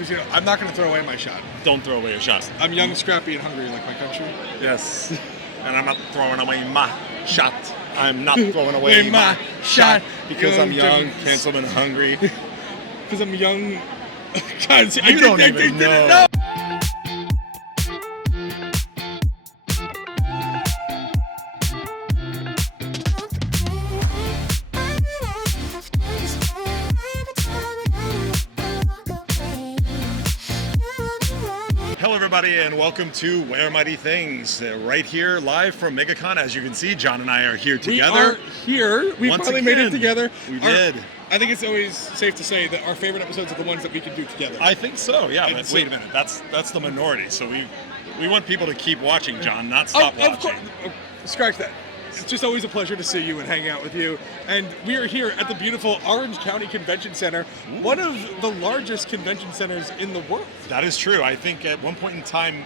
Because, I'm not going to throw away my shot. Don't throw away your shot. I'm young, scrappy, and hungry like my country. Yes. And I'm not throwing away my shot. I'm not throwing away my shot because I'm young, handsome, and hungry. Because I'm young. God, you don't even know. Hello everybody and welcome to Where Mighty Things, right here live from MEGACON. As you can see, John and I are here together. We are here. We Once finally again, made it together. We did. I think it's always safe to say that our favorite episodes are the ones that we can do together. I think so, yeah. And But so- wait a minute, that's the minority. So we want people to keep watching, John, not stop Of watching. course. Scratch that. It's just always a pleasure to see you and hang out with you. And we are here at the beautiful Orange County Convention Center, one of the largest convention centers in the world. That is true. I think at one point in time,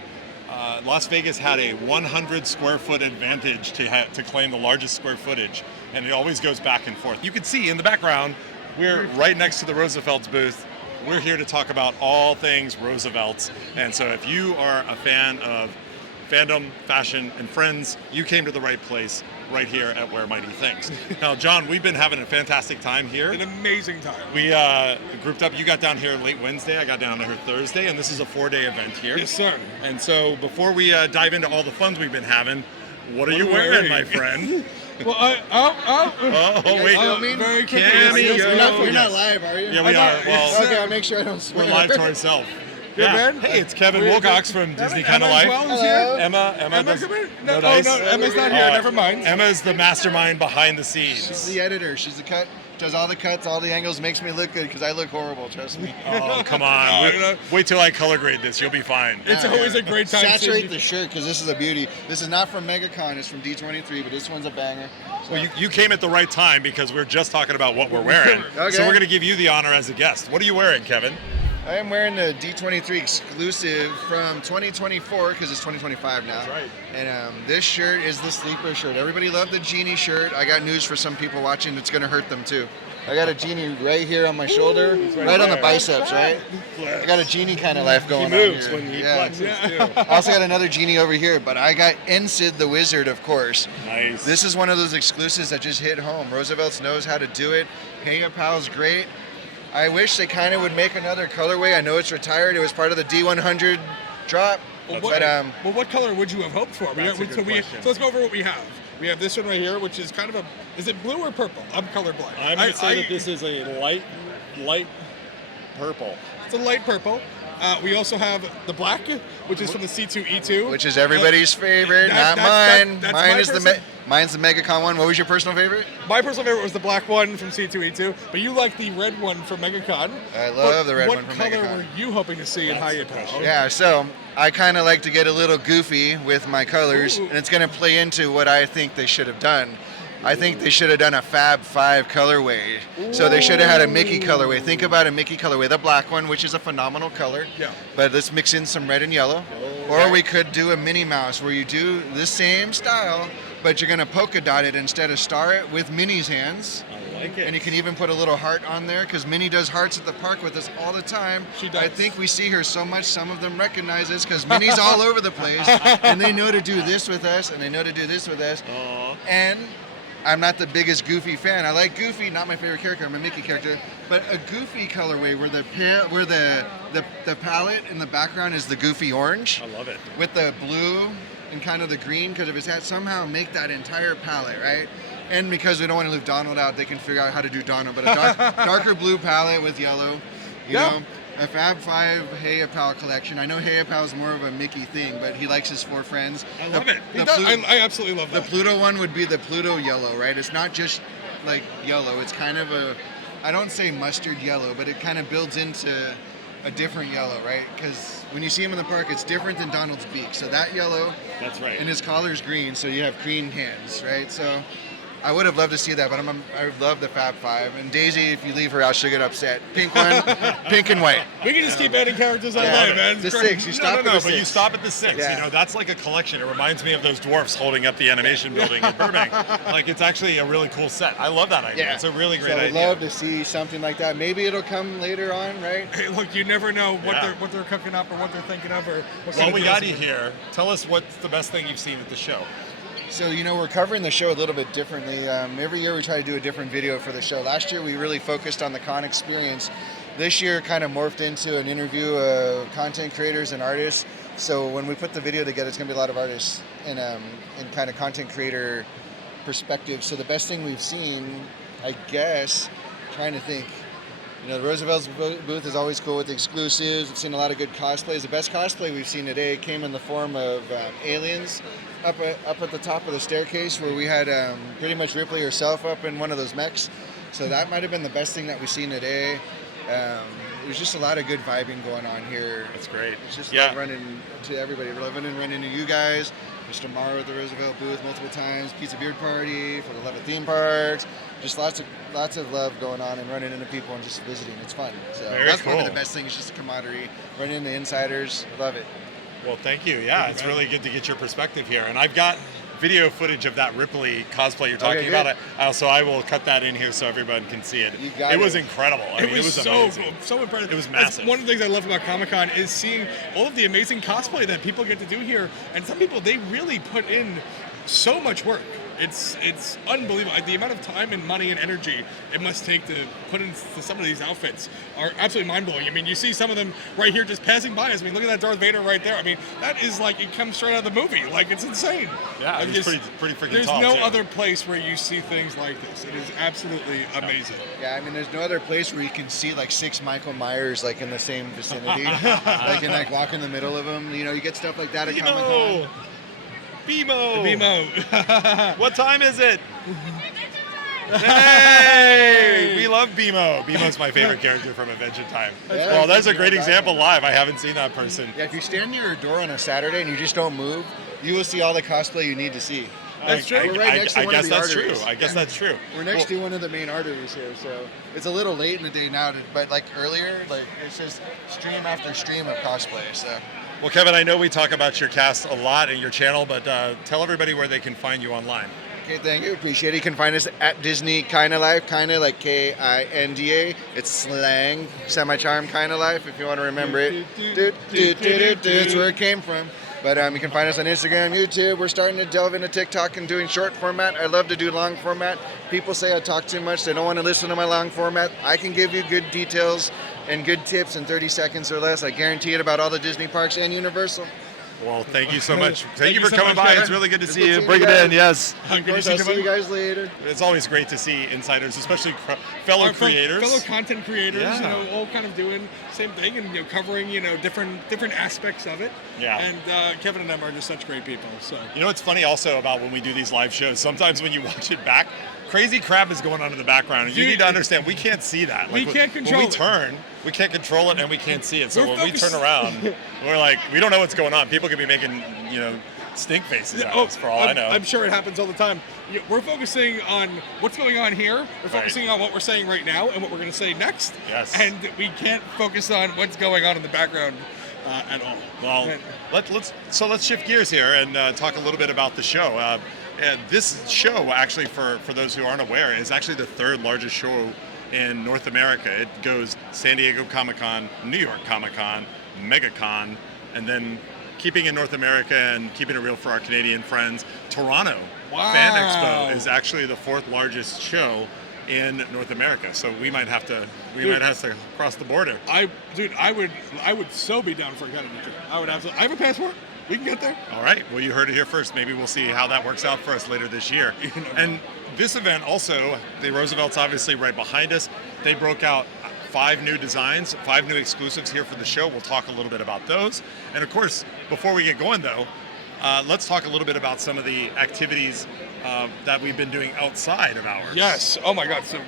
Las Vegas had a 100 square foot advantage to claim the largest square footage, and it always goes back and forth. You can see in the background, we're right next to the Roosevelt's booth. We're here to talk about all things Roosevelt's, and so if you are a fan of fandom, fashion, and friends, you came to the right place right here at Where Mighty Things. Now, John, we've been having a fantastic time here. An amazing time. We grouped up. You got down here late Wednesday. I got down here Thursday, and this is a 4-day event here. Yes, sir. And so before we dive into all the funs we've been having, what are you wearing, my friend? Well, Wait. very quickly. Cameo. We're not live, are you? Yeah, we are. Well, Okay, I'll make sure I don't swear. we're live to ourselves. Good, man. Hey, it's Kevin Wilcox from DisneyKindaLife. Well is here. Emma Emma, does, come here. no No, dice. Emma's not here. Never mind. Emma's the mastermind behind the She's scenes. the editor. She's the cut. Does all the cuts, all the angles, makes me look good because I look horrible. Trust me. Oh, come on. Wait till I color grade this. You'll be fine. It's always a great time. Saturate the shirt because this is a beauty. This is not from MEGACON. It's from D23, but this one's a banger. So, Well, you came at the right time because we're just talking about what we're wearing. Okay. So we're going to give you the honor as a guest. What are you wearing, Kevin? I am wearing the D23 exclusive from 2024 because it's 2025 now. That's right. And this shirt is the sleeper shirt. Everybody loved the genie shirt. I got news for some people watching. It's going to hurt them too. I got a genie right here on my shoulder, right on the biceps, right? I got a genie kind of life going He moves on here. when he Yeah. flexes, too. I also got another genie over here, but I got Ensid the Wizard, of course. Nice. This is one of those exclusives that just hit home. Roosevelt's knows how to do it. Hey Ya Pal's great. I wish they kind of would make another colorway. I know it's retired. It was part of the D100 drop. Well, what color would you have hoped for? That's a good question. So let's go over what we have. We have this one right here, which is kind of is it blue or purple? I'm colorblind. I'm going to say that this is a light purple. It's a light purple. We also have the black, which is from the C2E2. Which is everybody's favorite, not mine. Mine's the MEGACON one. What was your personal favorite? My personal favorite was the black one from C2E2, but you like the red one from MEGACON. I love the red one from What color MEGACON. were you hoping to see in That's the Hayat? question. Yeah, so I kind of like to get a little goofy with my colors, and it's going to play into what I think they should have done. I think they should have done a Fab 5 colorway. So they should have had a Mickey colorway. Think about a Mickey colorway, the black one, which is a phenomenal color. Yeah. But let's mix in some red and yellow. Or we could do a Minnie Mouse where you do the same style, but you're going to polka dot it instead of star it with Minnie's hands. I like it. And you can even put a little heart on there because Minnie does hearts at the park with us all the time. She does. I think we see her so much, some of them recognize us because Minnie's all over the place. And they know to do this with us, and they know to do this with us. And I'm not the biggest Goofy fan. I like Goofy, not my favorite character. I'm a Mickey character. But a Goofy colorway where the palette in the background is the Goofy orange I love it. with the blue and kind of the green because of his hat, somehow make that entire palette, right? And because we don't want to leave Donald out, they can figure out how to do Donald. But a darker blue palette with yellow, you know? A Fab 5 Hey Ya Pal collection. I know Hey Ya Pal is more of a Mickey thing, but he likes his 4 friends. I love it. I absolutely love The that. Pluto one would be the Pluto yellow, right? It's not just like yellow. It's kind of I don't say mustard yellow, but it kind of builds into a different yellow, right? Because when you see him in the park, it's different than Donald's beak. So that yellow, That's right. and his collar's green, so you have green hands, right? So I would have loved to see that, but I love the Fab Five. And Daisy, if you leave her out, she'll get upset. Pink one, pink and white. We can just keep adding characters all day, man. The It's great. 6. You stop at the but 6. you stop at the 6. Yeah. You know, that's like a collection. It reminds me of those dwarfs holding up the animation building in Burbank. Like, it's actually a really cool set. I love that idea. It's a really great so idea. I would love to see something like that. Maybe it'll come later on, right? Hey, look, you never know what Yeah. they're cooking up or what they're thinking of or what Well, kind we of got deals you they're here. Tell us what's the best thing you've seen at the show. So, we're covering the show a little bit differently. Every year we try to do a different video for the show. Last year we really focused on the con experience. This year kind of morphed into an interview of content creators and artists. So when we put the video together, it's going to be a lot of artists in kind of content creator perspective. So the best thing we've seen, I guess, trying to think, the Roosevelt's booth is always cool with the exclusives. We've seen a lot of good cosplays. The best cosplay we've seen today came in the form of aliens up at the top of the staircase, where we had pretty much Ripley herself up in one of those mechs. So that might have been the best thing that we've seen today. It was just a lot of good vibing going on here. That's great. It's just like running to everybody. We're loving and running to you guys. Mr. Morrow at the Roosevelt booth multiple times. Pizza Beard Party for the Love of Theme Parks. Just lots of love going on and running into people and just visiting. It's fun. So that's probably the best thing. It's just the camaraderie. Running into insiders. I love it. Well, thank you. Yeah, it's really good to get your perspective here. And I've got video footage of that Ripley cosplay you're talking about. So I will cut that in here so everyone can see it. It was incredible. I mean, it was so amazing. cool, so impressive. It was massive. That's one of the things I love about Comic-Con is seeing all of the amazing cosplay that people get to do here. And some people, they really put in so much work. It's unbelievable. The amount of time and money and energy it must take to put into some of these outfits are absolutely mind-blowing. I mean, you see some of them right here just passing by us. I mean, look at that Darth Vader right there. I mean, that is like it comes straight out of the movie. Like, it's insane. Yeah, like, it's pretty freaking There's tall, no too. other place where you see things like this. It is absolutely amazing. Yeah, I mean, there's no other place where you can see like 6 Michael Myers like in the same vicinity, like and like walk in the middle of them. You get stuff like that at Comic-Con. BMO! What time is it? Hey! We love BMO. BMO's my favorite character from Adventure Time. Yeah, Well, that's a great example live. I haven't seen that person. Yeah, if you stand near a door on a Saturday and you just don't move, you will see all the cosplay you need to see. That's true. We're right next to I one of guess the that's arteries. true. I guess that's true. We're next to one of the main arteries here, so it's a little late in the day now. But like earlier, like it's just stream after stream of cosplay. So. Well, Kevin, I know we talk about your cast a lot and your channel, but tell everybody where they can find you online. Okay, thank you. Appreciate it. You can find us at DisneyKindaLife, kinda like Kinda. It's slang, semi-charm kinda life, if you want to remember it. It's where it came from. But you can find us on Instagram, YouTube. We're starting to delve into TikTok and doing short format. I love to do long format. People say I talk too much. They don't want to listen to my long format. I can give you good details and good tips in 30 seconds or less. I guarantee it about all the Disney parks and Universal. Well, thank you so much. Thank you for so coming much, by. Kevin. It's really good to see Good you. seeing Bring you it in, guys. yes. Of course, I'll see you guys later. It's always great to see insiders, especially fellow creators. Fellow content creators, Yeah. all kind of doing same thing and covering different aspects of it. Yeah. And Kevin and I are just such great people. So You know what's funny also about when we do these live shows? Sometimes when you watch it back, crazy crap is going on in the background, and you Dude, need to understand we can't see that. we can't control when it. we turn, we can't control it, and we can't see it. So We're when we turn focused- around, we're like, we don't know what's going on. People could be making, stink faces at us for all I know. I'm sure it happens all the time. We're focusing on what's going on here. We're Right. focusing on what we're saying right now and what we're going to say next. Yes. And we can't focus on what's going on in the background at all. Well, And- let's shift gears here and talk a little bit about the show. And this show, actually, for those who aren't aware, is actually the 3rd largest show in North America. It goes San Diego Comic-Con, New York Comic-Con, MEGACON, and then keeping in North America and keeping it real for our Canadian friends, Toronto Fan Expo is actually the 4th largest show in North America. So we might have to cross the border. I would so be down for a Canada trip. I would absolutely. I have a passport. We can get there. All right. Well, you heard it here first. Maybe we'll see how that works out for us later this year. And this event also, the Roosevelt's obviously right behind us. They broke out 5 new designs, 5 new exclusives here for the show. We'll talk a little bit about those. And of course, before we get going though, let's talk a little bit about some of the activities that we've been doing outside of ours. Yes. Oh my God. So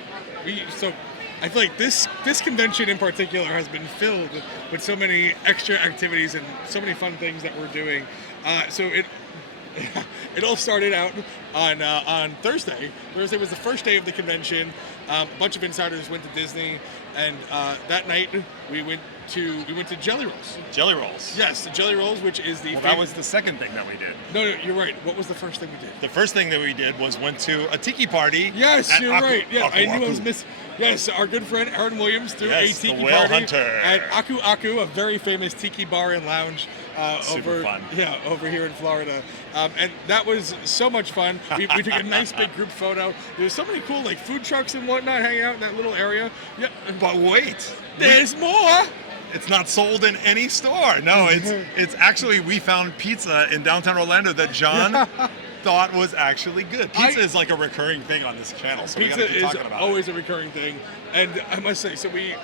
I feel like this convention in particular has been filled with so many extra activities and so many fun things that we're doing. It all started out on Thursday. Thursday was the first day of the convention. A bunch of insiders went to Disney, and that night we went to Jelly Rolls. Jelly Rolls. Yes, the Jelly Rolls, which is the. Well, that was the second thing that we did. No, you're right. What was the first thing we did? The first thing that we did was went to a tiki party. Yes, you're right. Yeah, Aku I knew I was Aku. missing. Yes, our good friend Aaron Williams threw a Yes, the tiki whale party hunter. at Aku Aku, a very famous tiki bar and lounge Super fun. over here in Florida. And that was so much fun. We took a nice big group photo. There's so many cool like food trucks and whatnot hanging out in that little area. Yeah, But wait, there's more. it's not sold in any store. No, it's actually, we found pizza in downtown Orlando that John thought was actually good. Pizza is like a recurring thing on this channel, so we Pizza gotta keep is talking about always a recurring thing, and I must say, we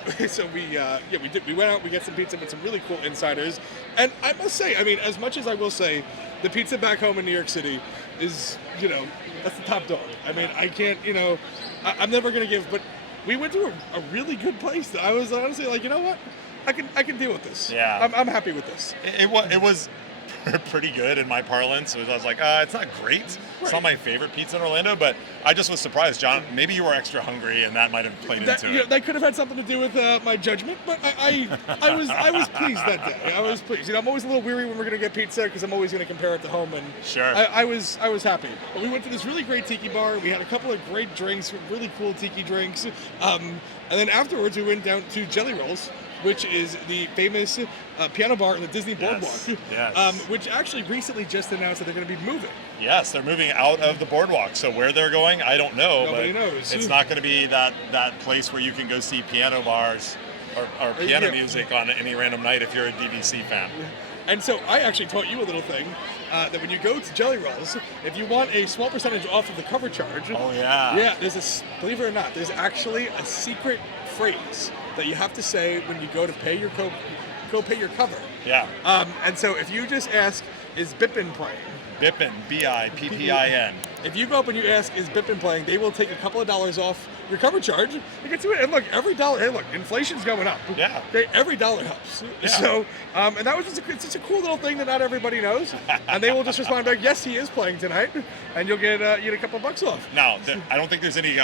went out, we got some pizza with some really cool insiders, and I must say, I mean, as much as I will say, the pizza back home in New York City is, that's the top dog. I mean, I can't, I'm never gonna give, but we went to a really good place. I was honestly like, you know what, I can deal with this. Yeah. I'm happy with this. It was pretty good in my parlance. I was like, it's not great. It's not my favorite pizza in Orlando, but I just was surprised, John. Maybe you were extra hungry, and that might have played into it. That could have had something to do with my judgment, but I was pleased that day. I was pleased. I'm always a little weary when we're gonna get pizza because I'm always gonna compare it to home, and Sure. I was happy. But we went to this really great tiki bar. We had a couple of great drinks, really cool tiki drinks, and then afterwards we went down to Jelly Rolls, which is the famous piano bar in the Disney Boardwalk, Yes. which actually recently just announced that they're going to be moving. Yes, they're moving out of the boardwalk. So where they're going, I don't know. Nobody but knows. It's not going to be that place where you can go see piano bars or piano music on any random night if you're a DVC fan. And so I actually taught you a little thing that when you go to Jelly Rolls, if you want a small percentage off of the cover charge, Oh yeah. yeah, believe it or not, there's actually a secret phrase that you have to say when you go to pay your go pay your cover. Yeah. And so if you just ask, is Bippin playing? Bippin, Bippin. If you go up and you ask, is Bippin playing, they will take a couple of dollars off your cover charge. You get to it, and look, every dollar. Hey, look, inflation's going up. Yeah. Okay, every dollar helps. Yeah. So, and that was just a cool little thing that not everybody knows. And they will just respond back, yes, he is playing tonight, and you'll get a couple bucks off. Now, I don't think there's any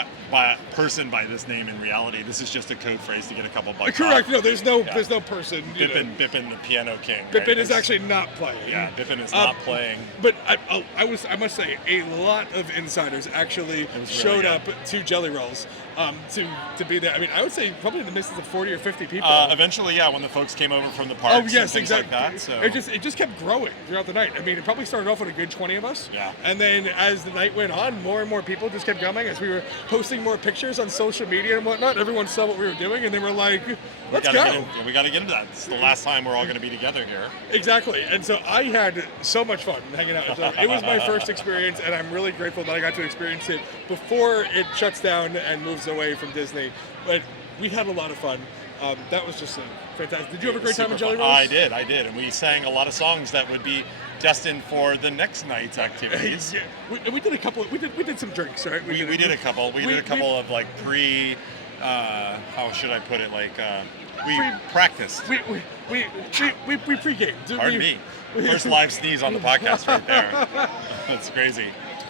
person by this name in reality. This is just a code phrase to get a couple bucks Correct. off. No, there's no person. Bippin, the piano king. Bippin right? is actually not playing. Yeah, Bippin is not playing. But I must say, a lot of insiders actually really showed good. up to Jelly Rolls to be there. I mean, I would say probably in the midst of 40 or 50 people. Eventually, yeah, when the folks came over from the parks Oh and yes, things exactly. like that. So. It just kept growing throughout the night. I mean, it probably started off with a good 20 of us. Yeah. And then as the night went on, more and more people just kept coming. As we were posting more pictures on social media and whatnot, everyone saw what we were doing, and they were like, "Let's go." We got to get into that. It's the last time we're all going to be together here. Exactly. And so I had so much fun hanging out. So it was my first experience, and I'm really grateful that I got to experience it before it shuts down and moves away from Disney. But we had a lot of fun. That was just fantastic. Did you have a great time in Jelly Rolls? I did. And we sang a lot of songs that would be destined for the next night's activities. Yeah. We did a couple. We did some drinks, right? We did a couple. We did a couple of like how should I put it? Like we practiced. We pre-gamed. Pardon me. First live sneeze on the podcast right there. That's crazy.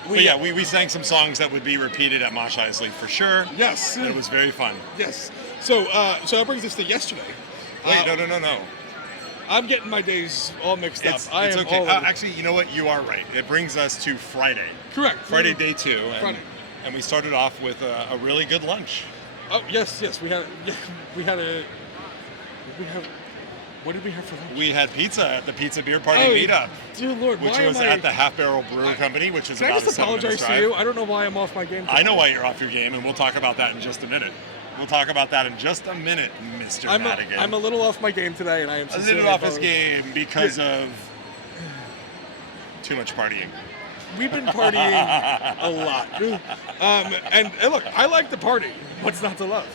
But yeah, we sang some songs that would be repeated at Mosh Eisley for sure. Yes. And it was very fun. Yes. So that brings us to yesterday. Wait, no. I'm getting my days all mixed up. It's I am okay. all Actually, you know what? You are right. It brings us to Friday. correct. Friday, day 2. Friday. And we started off with a really good lunch. Oh yes. What did we have for lunch? We had pizza at the Pizza Beer Party Oh, Meetup, Dear Lord, which why was am I? at the Half Barrel Brew Company, which is Can I about just a 7 minute apologize to drive. you? I don't know why I'm off my game. I know why you're off your game, and we'll talk about that in just a minute. We'll talk about that in just a minute, Mr. Madigan. I'm a little off my game today, and I am a sincerely little off his apologize. game because of too much partying. We've been partying a lot. And look, I like to party. What's not to love?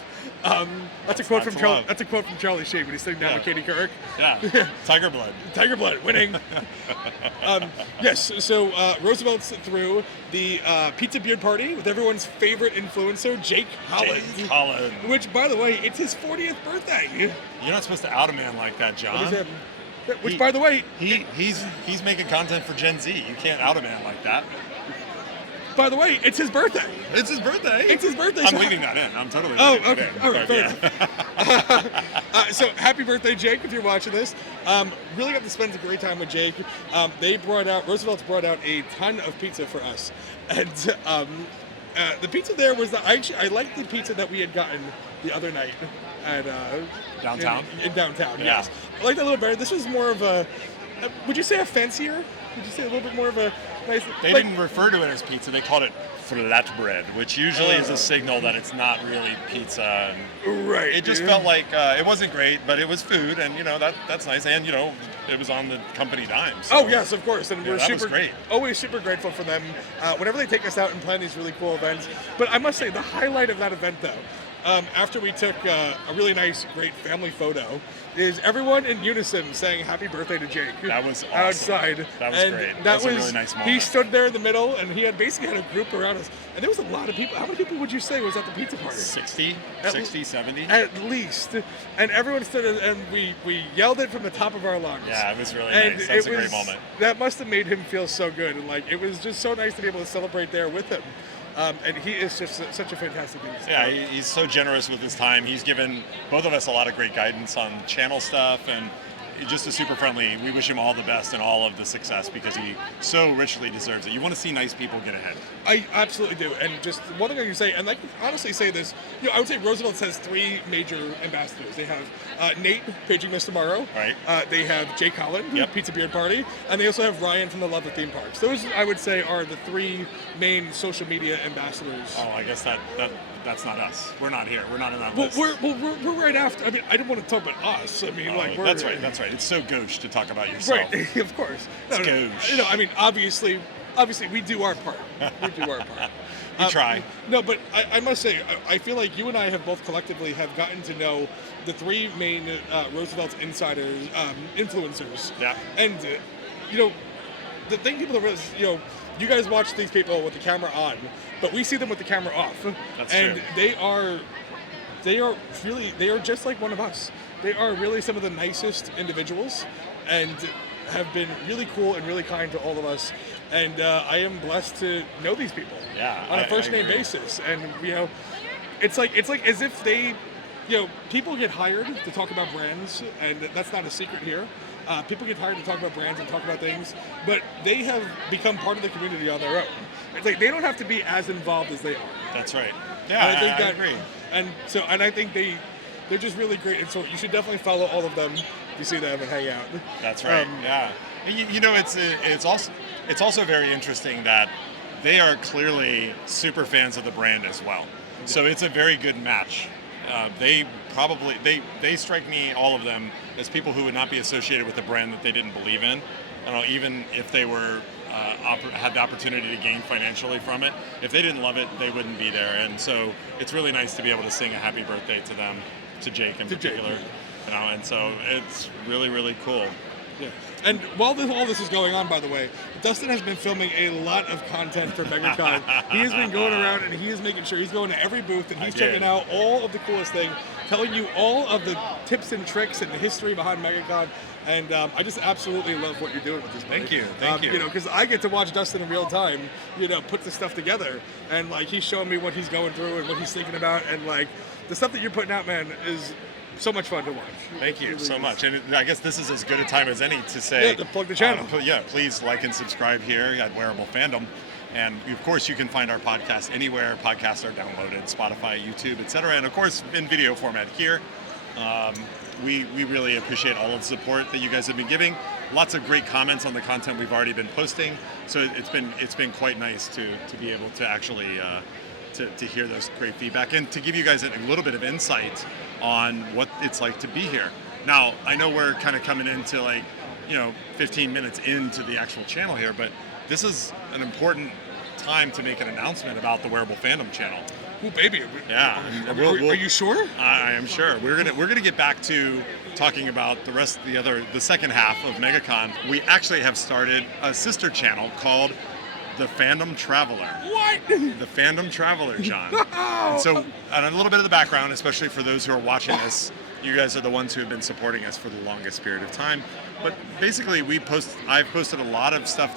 That's a quote from Charlie. That's a quote from Charlie Sheen when he's sitting down with Katie Couric. Yeah, Tiger Blood. Tiger Blood, winning. Yes, so Roosevelt's through the Pizza Beard Party with everyone's favorite influencer, Jake Holland. Jake Holland. Which, by the way, it's his 40th birthday. You're not supposed to out a man like that, John. What is it? Which, by the way, he's making content for Gen Z. You can't out a man like that. By the way, it's his birthday. It's his birthday. It's his birthday. I'm leaving that in. I'm totally Oh, leaving okay. that in. All right, But, fair enough. So happy birthday, Jake, if you're watching this. Really got to spend a great time with Jake. Roosevelt's brought out a ton of pizza for us. And the pizza there was I liked the pizza that we had gotten the other night at Downtown? In downtown, Yeah. yes. I liked that a little better. This was more of would you say a fancier? Would you say a little bit more of a nice... They didn't refer to it as pizza. They called it flatbread, which usually is a signal that it's not really pizza. And right. it just felt like it wasn't great, but it was food, and that's nice. And it was on the company dime. So. Oh yes, of course, and we're that was great. Always super grateful for them whenever they take us out and plan these really cool events. But I must say, the highlight of that event, though, after we took a really nice, great family photo, is everyone in unison saying "Happy Birthday" to Jake. That was awesome. Outside. That was great. That was a really nice moment. He stood there in the middle, and he had basically had a group around us, and there was a lot of people. How many people would you say was at the pizza party? 60, 70? At least. And everyone stood and we yelled it from the top of our lungs. Yeah, it was really and nice. That was a great moment. That must have made him feel so good. And it was just so nice to be able to celebrate there with him. And he is just such a fantastic dude. Yeah, he's so generous with his time. He's given both of us a lot of great guidance on channel stuff, and just a super friendly. We wish him all the best and all of the success because he so richly deserves it. You want to see nice people get ahead. I absolutely do. And just one thing I can say, and I can honestly say this, I would say Roosevelt has three major ambassadors. They have Nate paging Mr. Morrow. Right. They have Jake Holland, Yep. Pizza Beard Party, and they also have Ryan from the Love of Theme Parks. Those, I would say, are the three main social media ambassadors. Oh, I guess that's not us. We're not here. We're not in that Well, list. we're right after. I mean, I didn't want to talk about us. I mean, we're... That's right. It's so gauche to talk about yourself. Right, of course. No, Gauche. I mean, obviously, we do our part. We do our part. We try. No, but I must say, I feel like you and I have both collectively have gotten to know the three main Roosevelt's insiders, influencers. Yeah. And, the thing people don't realize, you guys watch these people with the camera on, but we see them with the camera off. That's and true. they are just like one of us. They are really some of the nicest individuals and have been really cool and really kind to all of us. And I am blessed to know these people on a first name basis. And it's like as if they, people get hired to talk about brands, and that's not a secret here. People get hired to talk about brands and talk about things, but they have become part of the community on their own. It's like they don't have to be as involved as they are. That's right. Yeah, I agree. And I think they're just really great. And so you should definitely follow all of them if you see them and hang out. That's right. Yeah. It's also very interesting that they are clearly super fans of the brand as well. So it's a very good match. They strike me, all of them, as people who would not be associated with a brand that they didn't believe in. I don't know, even if they were had the opportunity to gain financially from it, if they didn't love it, they wouldn't be there. And so it's really nice to be able to sing a happy birthday to them, to Jake in particular. And so it's really, really cool. Yeah. And while all this is going on, by the way, Dustin has been filming a lot of content for MEGACON. He has been going around and he is making sure he's going to every booth and he's checking out all of the coolest things, telling you all of the tips and tricks and the history behind MEGACON. And I just absolutely love what you're doing with this. Thank you. Thank you. Because I get to watch Dustin in real time, put this stuff together. And he's showing me what he's going through and what he's thinking about. And the stuff that you're putting out, man, is so much fun to watch. Thank you so much. And I guess this is as good a time as any to say... Yeah, to plug the channel. Please like and subscribe here at Wearable Fandom. And, of course, you can find our podcast anywhere podcasts are downloaded, Spotify, YouTube, etc. And, of course, in video format here. We really appreciate all of the support that you guys have been giving. Lots of great comments on the content we've already been posting. So it's been quite nice to be able to actually... To hear those great feedback and to give you guys a little bit of insight on what it's like to be here. Now, I know we're kind of coming into 15 minutes into the actual channel here, but this is an important time to make an announcement about the Wearable Fandom channel. Oh, baby. Yeah. Are you sure? I am sure. We're gonna get back to talking about the second half of MEGACON. We actually have started a sister channel called The Fandom Traveler. What? The Fandom Traveler, John. And so, and a little bit of the background, especially for those who are watching this You guys are the ones who have been supporting us for the longest period of time. But basically, I've posted a lot of stuff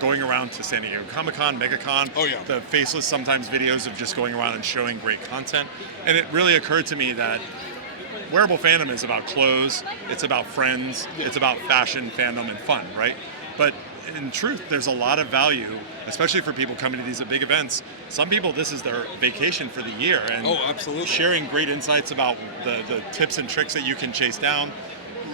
going around to San Diego Comic-Con, MEGACon. Oh, yeah. The faceless sometimes videos of just going around and showing great content. And it really occurred to me that Wearable Fandom is about clothes, it's about friends, it's about fashion, fandom, and fun, right? But in truth, there's a lot of value, especially for people coming to these big events. Some people, this is their vacation for the year, and absolutely. Sharing great insights about the tips and tricks that you can chase down.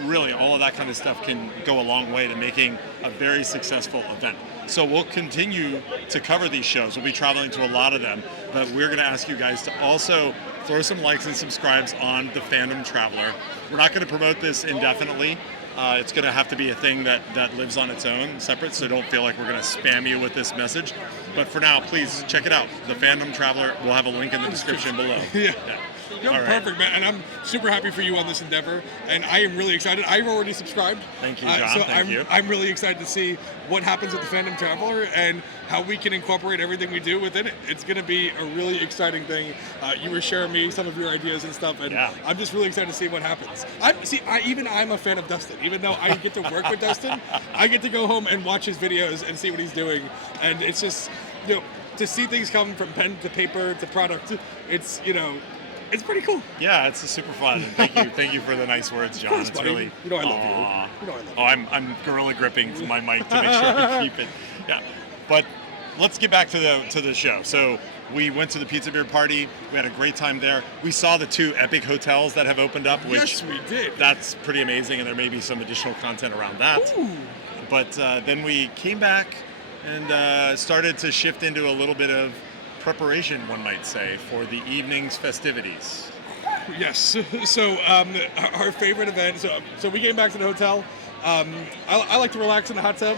Really, all of that kind of stuff can go a long way to making a very successful event. So we'll continue to cover these shows. We'll be traveling to a lot of them, but we're going to ask you guys to also throw some likes and subscribes on the Fandom Traveler. We're not going to promote this indefinitely. It's going to have to be a thing that lives on its own, separate, so don't feel like we're going to spam you with this message. But for now, please check it out. The Fandom Traveler, we'll have a link in the description below. Yeah. All right. Perfect, man. And I'm super happy for you on this endeavor. And I am really excited. I've already subscribed. Thank you, John. So Thank you. I'm really excited to see what happens with the Fandom Traveler and how we can incorporate everything we do within it. It's going to be a really exciting thing. You were sharing me some of your ideas and stuff, and I'm just really excited to see what happens. I'm a fan of Dustin. Even though I get to work with Dustin, I get to go home and watch his videos and see what he's doing. And it's just, to see things come from pen to paper to product, it's pretty cool. Yeah, it's super fun. And thank you for the nice words, John. Course, it's buddy. really. I love you. I love you. Oh, I'm gorilla gripping my mic to make sure I keep it. Yeah, but let's get back to the show. So we went to the Pizza Beer Party. We had a great time there. We saw the 2 epic hotels that have opened up, which yes, we did. That's pretty amazing, and there may be some additional content around that. Ooh. But then we came back and started to shift into a little bit of preparation, one might say, for the evening's festivities. Yes. So our favorite event. So we came back to the hotel. I like to relax in the hot tub,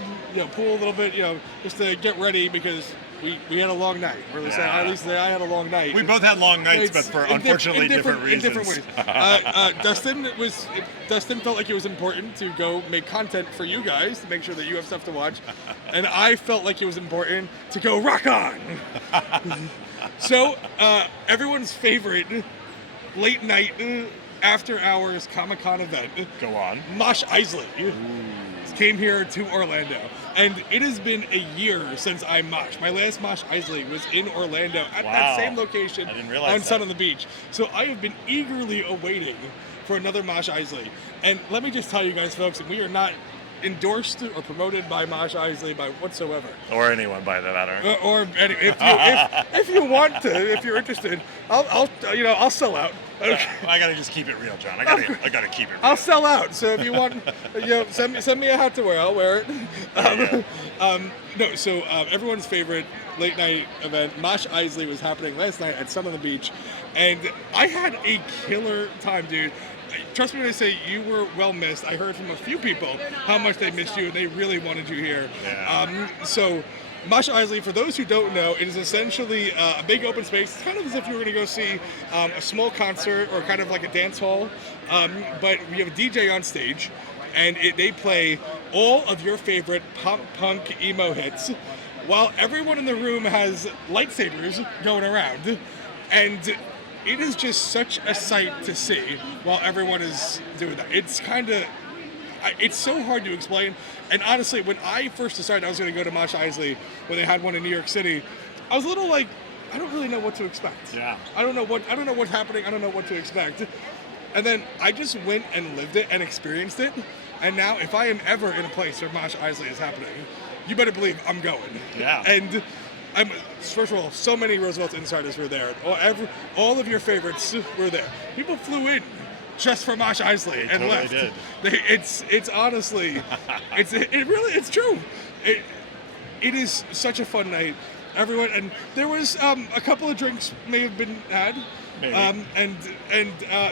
pool a little bit, just to get ready because we had a long night. Or at least I had a long night. We both had long nights, but for unfortunately different reasons. In different ways. Dustin felt like it was important to go make content for you guys to make sure that you have stuff to watch, and I felt like it was important to go rock on. So everyone's favorite late night after hours Comic-Con event. Go on. Mosh Eisley came here to Orlando. And it has been a year since I moshed. My last Mosh Eisley was in Orlando at that same location on Sun on the Beach. So I have been eagerly awaiting for another Mosh Eisley. And let me just tell you guys, folks, we are not endorsed or promoted by Mosh Eisley by whatsoever. Or anyone by that matter. If you want to, if you're interested, I'll sell out. Okay. I gotta just keep it real, John. I gotta keep it real. I'll sell out. So if you want, send me a hat to wear. I'll wear it. Everyone's favorite late night event, Mosh Eisley, was happening last night at Sun on the Beach, and I had a killer time, dude. Trust me when I say you were well missed. I heard from a few people how much they missed you, and they really wanted you here. Yeah. Mosh Eisley, for those who don't know, it is essentially a big open space. It's kind of as if you were going to go see a small concert or kind of like a dance hall. But we have a DJ on stage, and they play all of your favorite pop punk emo hits, while everyone in the room has lightsabers going around. And it is just such a sight to see while everyone is doing that. It's so hard to explain. And honestly, when I first decided I was going to go to Mosh Eisley, when they had one in New York City, I was a little like, I don't really know what to expect. Yeah. I don't know what's happening. I don't know what to expect. And then I just went and lived it and experienced it. And now, if I am ever in a place where Mosh Eisley is happening, you better believe I'm going. Yeah. And first of all, so many Roosevelt insiders were there. All of your favorites were there. People flew in just for Mosh Eisley and totally left. Did. It's honestly, it's true. It is such a fun night. Everyone, and there was a couple of drinks may have been had. Maybe. And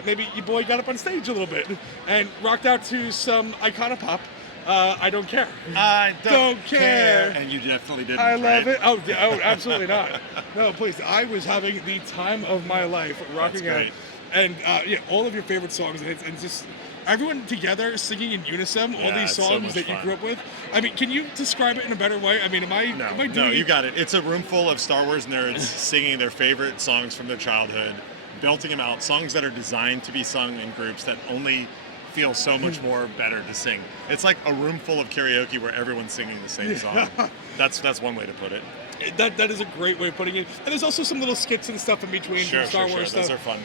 maybe your boy got up on stage a little bit and rocked out to some Iconopop. I don't care. I don't care. And you definitely didn't. I love it. Oh, absolutely not. No, please. I was having the time of my life rocking out. And all of your favorite songs, and just everyone together singing in unison all these songs that you grew up with. I mean, can you describe it in a better way? I mean, am I doing No, you got it. It's a room full of Star Wars nerds singing their favorite songs from their childhood, belting them out, songs that are designed to be sung in groups that only feel so much more better to sing. It's like a room full of karaoke where everyone's singing the same song. That's one way to put it. That is a great way of putting it. And there's also some little skits and stuff in between from Star Wars stuff. Those are fun.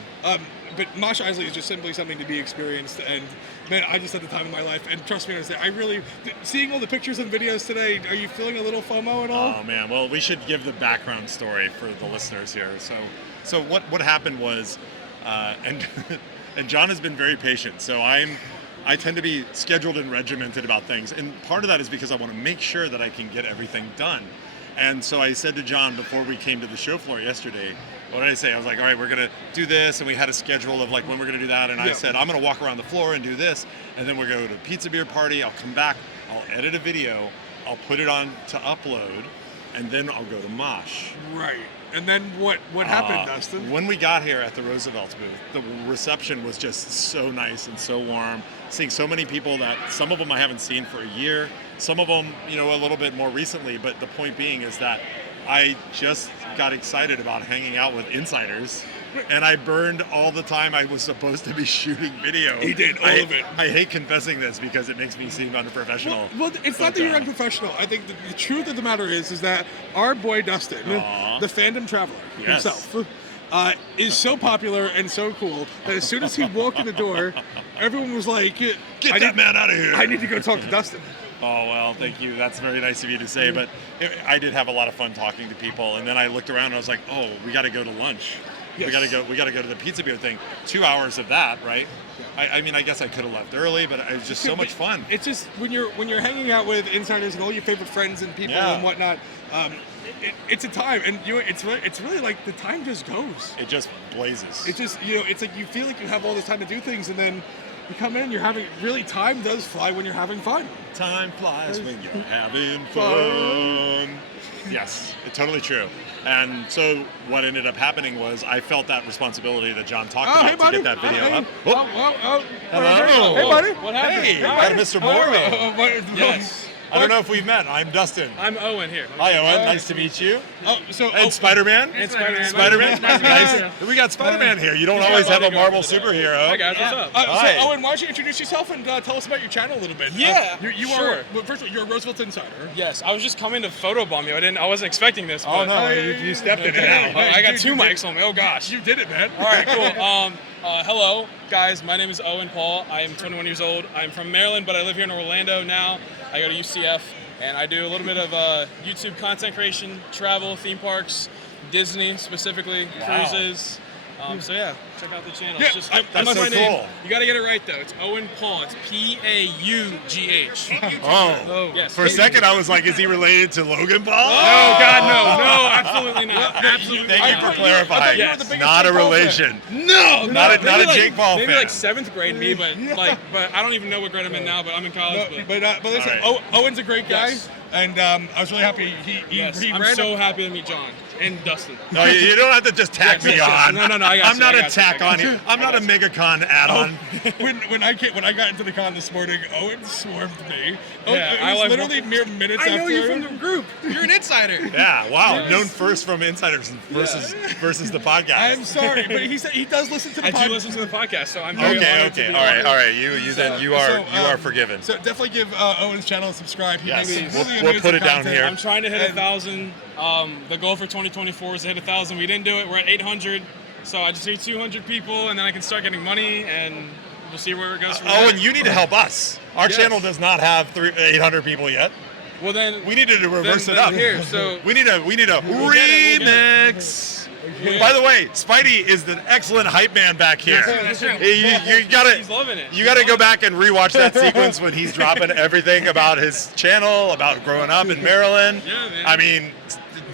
But Mosh Eisley is just simply something to be experienced, and man, I just had the time of my life. And trust me when I say, I really, seeing all the pictures and videos today, are you feeling a little FOMO at all? Oh man, well we should give the background story for the listeners here. So what happened was, and and John has been very patient. So I tend to be scheduled and regimented about things, and part of that is because I want to make sure that I can get everything done. And so I said to John before we came to the show floor yesterday, what did I say? I was like, all right, we're going to do this. And we had a schedule of like when we're going to do that. And I said, I'm going to walk around the floor and do this. And then we're going to go to a pizza beer party. I'll come back. I'll edit a video. I'll put it on to upload. And then I'll go to Mosh. Right. And then what happened, Dustin? When we got here at the Roosevelt booth, the reception was just so nice and so warm. Seeing so many people that some of them I haven't seen for a year, some of them, a little bit more recently. But the point being is that I just got excited about hanging out with insiders, and I burned all the time I was supposed to be shooting video. He did all of it. I hate confessing this because it makes me seem unprofessional. Well, it's not that you're unprofessional. I think the truth of the matter is that our boy Dustin, the fandom traveler himself, is so popular and so cool that as soon as he walked in the door, everyone was like, "Get that man out of here! I need to go talk to Dustin." Oh, well, thank you. That's very nice of you to say, but I did have a lot of fun talking to people, and then I looked around and I was like, oh, we got to go to lunch. Yes. We got to go to the pizza beer thing. 2 hours of that, right? I mean, I guess I could have left early, but it was just so much fun. It's just when you're hanging out with insiders and all your favorite friends and people and whatnot, it's a time, and it's really like the time just goes. It just blazes. It's just it's like you feel like you have all this time to do things, and then you come in, time does fly when you're having fun. Time flies when you're having fun. Yes, it's totally true. And so what ended up happening was I felt that responsibility that John talked about to get that video up. Hello. Hey, buddy. What happened? Hey, got Mr. Morrow. Yes. I don't know if we've met. I'm Dustin. I'm Owen here. Hi, Owen. Nice to meet you. And Spider-Man? And Spider-Man. Spider-Man? Nice. We got Spider-Man here. You don't always have a Marvel superhero. Hi, guys. What's up? Hi. So, Owen, why don't you introduce yourself and tell us about your channel a little bit? Yeah, sure. First of all, you're a Roosevelt insider. Yes, I was just coming to photobomb you. I wasn't expecting this. Oh, but no. You stepped in it now. I got two mics on me. Oh, gosh. You did it, man. All right, cool. Hello, guys. My name is Owen Paul. I am 21 years old. I'm from Maryland, but I live here in Orlando now. I go to UCF. And I do a little bit of YouTube content creation, travel, theme parks, Disney specifically, cruises. So yeah, check out the channel. Yeah, it's just, that's so my name. cool. You got to get it right though. It's Owen Paul. It's P-A-U-G-H. Oh, yes. For a second I was like, is he related to Logan Paul? Oh God, no, absolutely not. Absolutely Thank you not. for clarifying. Yes. Not a relation. No, not a Jake Paul fan. Maybe like 7th grade me, but I don't even know what grade I'm in now. But I'm in college. But listen, right. Owen's a great guy. Yes. And I was really happy he I'm so happy to meet John and Dustin. No, you don't have to just tack me on. No, I got I'm not a tack on here. I'm not a MegaCon add-on. When I got into the con this morning, Owen swarmed me. Yeah, it was literally mere minutes after. I know you from the group. You're an insider. Yeah, wow. Yes. Known first from insiders versus the podcast. I'm sorry, but he said he does listen to the podcast. I do listen to the podcast, so I'm very honored to be all right. You are forgiven. So definitely give Owen's channel a subscribe. He makes some really we'll put it down here. I'm trying to hit 1,000. The goal for 2024 is to hit 1,000. We didn't do it. We're at 800. So I just need 200 people, and then I can start getting money, and we'll see where it goes from there. And you need to help us. Our channel does not have 800 people yet. Well, then we need to reverse it up. Here, so we need a remix. By the way, Spidey is the excellent hype man back here. That's true. He's loving it. You gotta go back and rewatch that sequence when he's dropping everything about his channel, about growing up in Maryland. Yeah, man. I mean,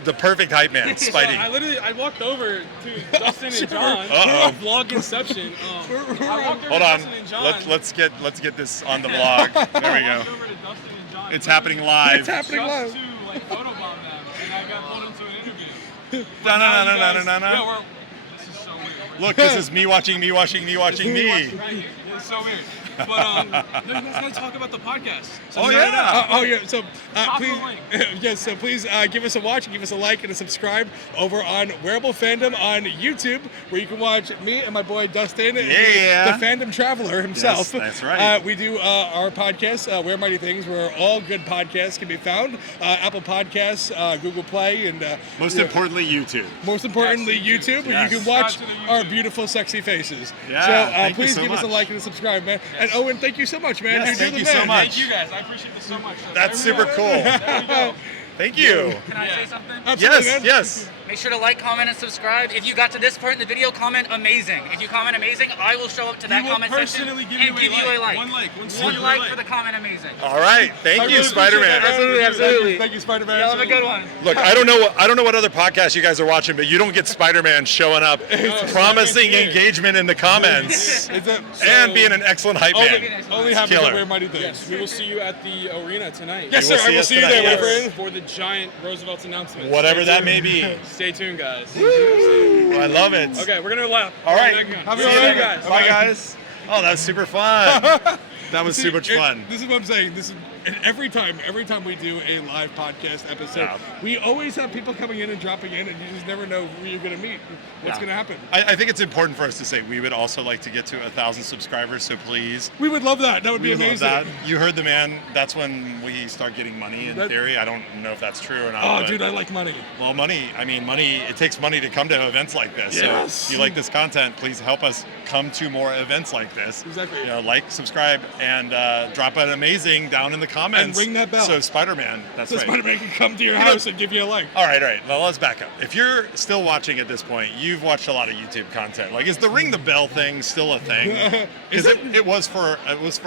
the perfect hype man, Spidey. I walked over to Dustin and John. Vlog Inception. Hold on. Let's get this on the vlog. There we go. It's happening live. It's happening live. Just to photobomb them, and I got pulled into an interview. This is so weird. Look, this is me watching me. It's so weird. But no, you guys gotta talk about the podcast. So Oh, shout it yeah. out. So Top of the please, yes. So please give us a watch, give us a like, and a subscribe over on Wearable Fandom on YouTube, where you can watch me and my boy Dustin, the Fandom Traveler himself. Yes, that's right. We do our podcast, Where Mighty Things, where all good podcasts can be found. Apple Podcasts, Google Play, and Most importantly, YouTube. most importantly, Yes, YouTube, where Yes. you can watch Subscribe to the our YouTube. beautiful, sexy faces. Yeah, So thank you please so give us a much. like and a subscribe, man. And Owen, thank you so much, man. Yes, You're thank the you man. so much. Thank you guys. I appreciate this so much. So That's there we super go. cool. There we go. Thank you. Can I say something? Absolutely, Yes, man. yes. Make sure to like, comment, and subscribe. If you got to this part in the video, comment amazing. If you comment amazing, I will show up to that We will comment section personally and give give you you a like. One like. One One super like for the comment amazing. All right. I Thank really you, appreciate Spider-Man. that, man. Absolutely, absolutely. Thank you, Spider-Man. Y'all have a good one. Look, I don't know what other podcasts you guys are watching, but you don't get Spider-Man showing up, promising Spider-Man. engagement in the comments, It's a, and being an excellent hype man. only happens Killer. at Where Mighty Things. Yes, we will see you at the arena tonight. Yes, You sir. will I see will us see you tonight, there, my yes. friend. For the giant Roosevelt's announcement. Whatever Stay that tuned. may be. Stay tuned, guys. I love it. Okay, we're gonna laugh. All right. Have See a you good guys. night. Bye, guys. Oh, that was super fun. That was See, super much fun. This is what I'm saying. This is and every time we do a live podcast episode, Yeah. we always have people coming in and dropping in, and you just never know who you're going to meet. What's Yeah. going to happen? I think it's important for us to say we would also like to get to 1,000 subscribers, so please. We would love that. That would We be would love amazing. that. You heard the man. That's when we start getting money in That- theory. I don't know if that's true or not. Oh, but- dude, I like money. Well, money, it takes money to come to events like this. Yes. So if you like this content, please help us come to more events like this. Exactly. You know, like, subscribe, and drop an amazing down in the comments. ring that bell. So Spider-Man, that's So right. Spider-Man can come to your know- house and give you a like. All right. Now let's back up. If you're still watching at this point, you've watched a lot of YouTube content. Like, is the ring the bell thing still a thing? Is Because it? it was for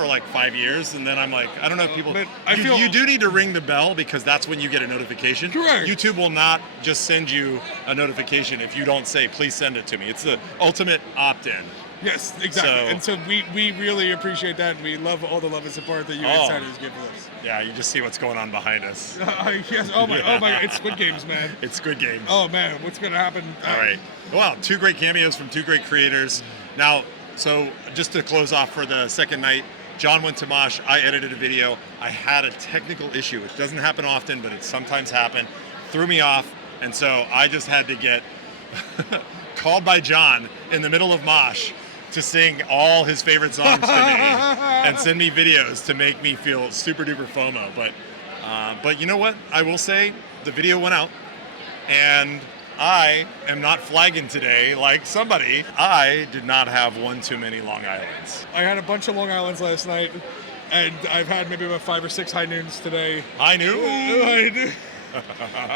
like 5 years, and then I'm like, I don't know if people. But I you, feel- you do need to ring the bell because that's when you get a notification. Correct. YouTube will not just send you a notification if you don't say, please send it to me. It's the ultimate opt-in. Yes, exactly. So- And so we really appreciate that, and we love all the love and support that you Oh. insiders give us. Yeah, you just see what's going on behind us. Yes. Oh my God. It's Squid Games, man. It's Squid Games. Oh man, what's gonna happen? All right. Wow, 2 great cameos from 2 great creators. Now, so just to close off for the second night, John went to Mosh. I edited a video. I had a technical issue. It doesn't happen often, but it sometimes happens. Threw me off, and so I just had to get called by John in the middle of Mosh to sing all his favorite songs to me and send me videos to make me feel super duper FOMO. But you know what? I will say the video went out, and I am not flagging today like somebody. I did not have one too many Long Islands. I had a bunch of Long Islands last night, and I've had maybe about 5 or 6 high noons today. I knew.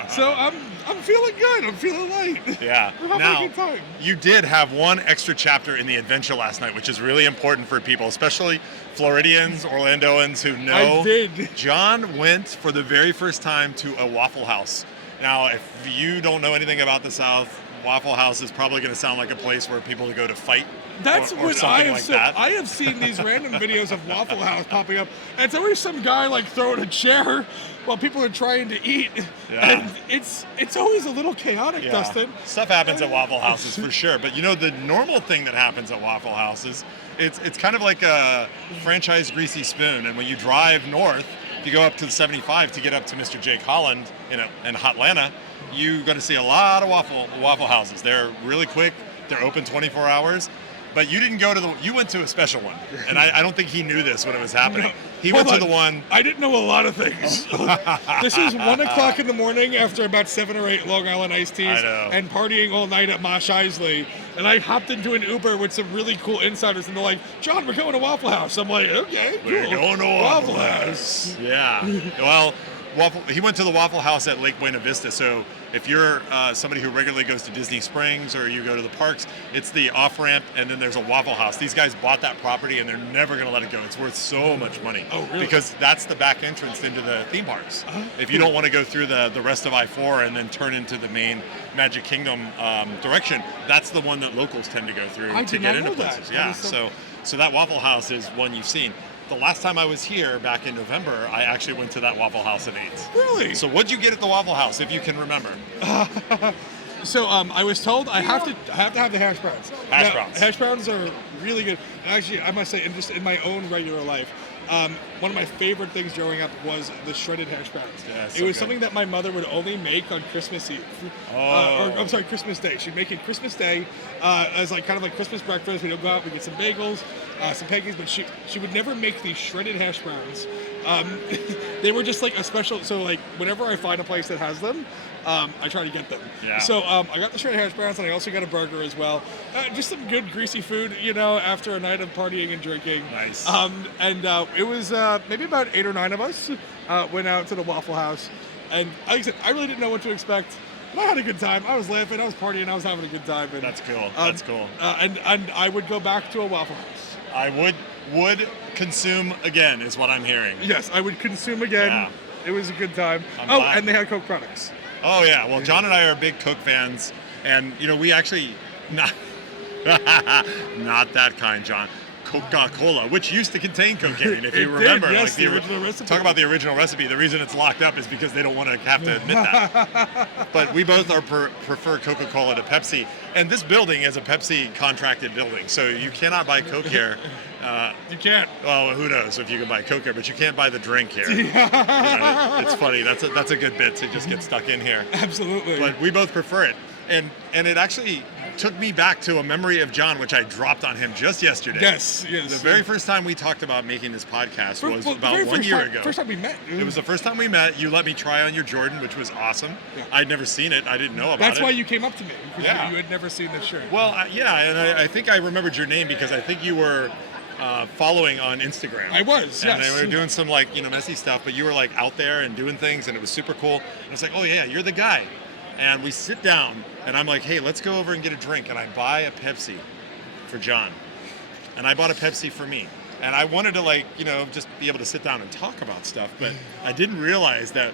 So I'm feeling good. I'm feeling light. Yeah. We're having Now, a good time. you did have one extra chapter in the adventure last night, which is really important for people, especially Floridians, Orlandoans who know. I did. John went for the very first time to a Waffle House. Now, if you don't know anything about the South, Waffle House is probably going to sound like a place where people go to fight. That's or what I something have like seen. that. I have seen these random videos of Waffle House popping up, and it's always some guy like throwing a chair while people are trying to eat. Yeah. And it's always a little chaotic, Yeah. Dustin. Stuff happens at Waffle Houses for sure, but you know the normal thing that happens at Waffle Houses, it's kind of like a franchise greasy spoon. And when you drive north, if you go up to the 75 to get up to Mr. Jake Holland in Hotlanta, you're going to see a lot of Waffle Houses. They're really quick. They're open 24 hours. But you didn't go to you went to a special one, and I don't think he knew this when it was happening. He went to Hold the on. one. I didn't know a lot of things. This is 1 o'clock in the morning after about 7 or 8 Long Island iced teas I know. and partying all night at Mosh Eisley. And I hopped into an Uber with some really cool insiders, and they're like, "John, we're going to Waffle House." I'm like, "Okay, We're cool. going to Waffle House. Yeah. Well, he went to the Waffle House at Lake Buena Vista. So if you're somebody who regularly goes to Disney Springs or you go to the parks, it's the off-ramp, and then there's a Waffle House. These guys bought that property, and they're never going to let it go. It's worth so much money. Oh, really? Because that's the back entrance into the theme parks. If you don't want to go through the rest of I-4 and then turn into the main Magic Kingdom direction, that's the one that locals tend to go through I to did get not into know that. places. That Yeah. is so- So that Waffle House is one you've seen. The last time I was here back in November, I actually went to that Waffle House and ate. Really? So what'd you get at the Waffle House, if you can remember? So I was told I have to have the hash browns. Hash browns. Hash browns are really good. Actually, I must say, and just in my own regular life, one of my favorite things growing up was the shredded hash browns. Yeah, it so was good. something that my mother would only make on Christmas Eve. I'm sorry, Christmas Day. She'd make it Christmas Day as like kind of like Christmas breakfast. We'd go out, we'd get some bagels, some pancakes, but she would never make these shredded hash browns. They were just like a special. So like whenever I find a place that has them, I try to get them. Yeah. So I got the shredded hash browns, and I also got a burger as well. Just some good greasy food, you know, after a night of partying and drinking. Nice. It was maybe about 8 or 9 of us went out to the Waffle House, and like I said, I really didn't know what to expect. But I had a good time. I was laughing, I was partying, I was having a good time. And, That's cool. That's cool. And I would go back to a Waffle House. I would consume again, is what I'm hearing. Yes, I would consume again. Yeah. It was a good time. I'm Oh, glad. and they had Coke products. Oh yeah. Well, John and I are big Coke fans, and you know we actually not not that kind, John. Coca-Cola, which used to contain cocaine, if It you remember. did, yes, like the original recipe. Talk about the original recipe. The reason it's locked up is because they don't want to have to admit that. But we both prefer Coca-Cola to Pepsi, and this building is a Pepsi contracted building, so you cannot buy Coke here. You can't. Well, who knows if you can buy Coke here, but you can't buy the drink here. You know, it's funny. That's a good bit to just get stuck in here. Absolutely. But we both prefer it, and it actually took me back to a memory of John, which I dropped on him just yesterday. Yes. The very first time we talked about making this podcast was the about very 1 first year time- ago. First time we met. It was the first time we met. You let me try on your Jordan, which was awesome. Yeah. I'd never seen it. I didn't know about That's it. why you came up to me, because Yeah. you had never seen this shirt. Well, yeah, and I think I remembered your name because I think you were following on Instagram. I was, and yes. they were doing some like messy stuff, but you were like out there and doing things, and it was super cool. And it's like, oh yeah, you're the guy. And we sit down, and I'm like, hey, let's go over and get a drink. And I buy a Pepsi for John, and I bought a Pepsi for me. And I wanted to just be able to sit down and talk about stuff, but I didn't realize that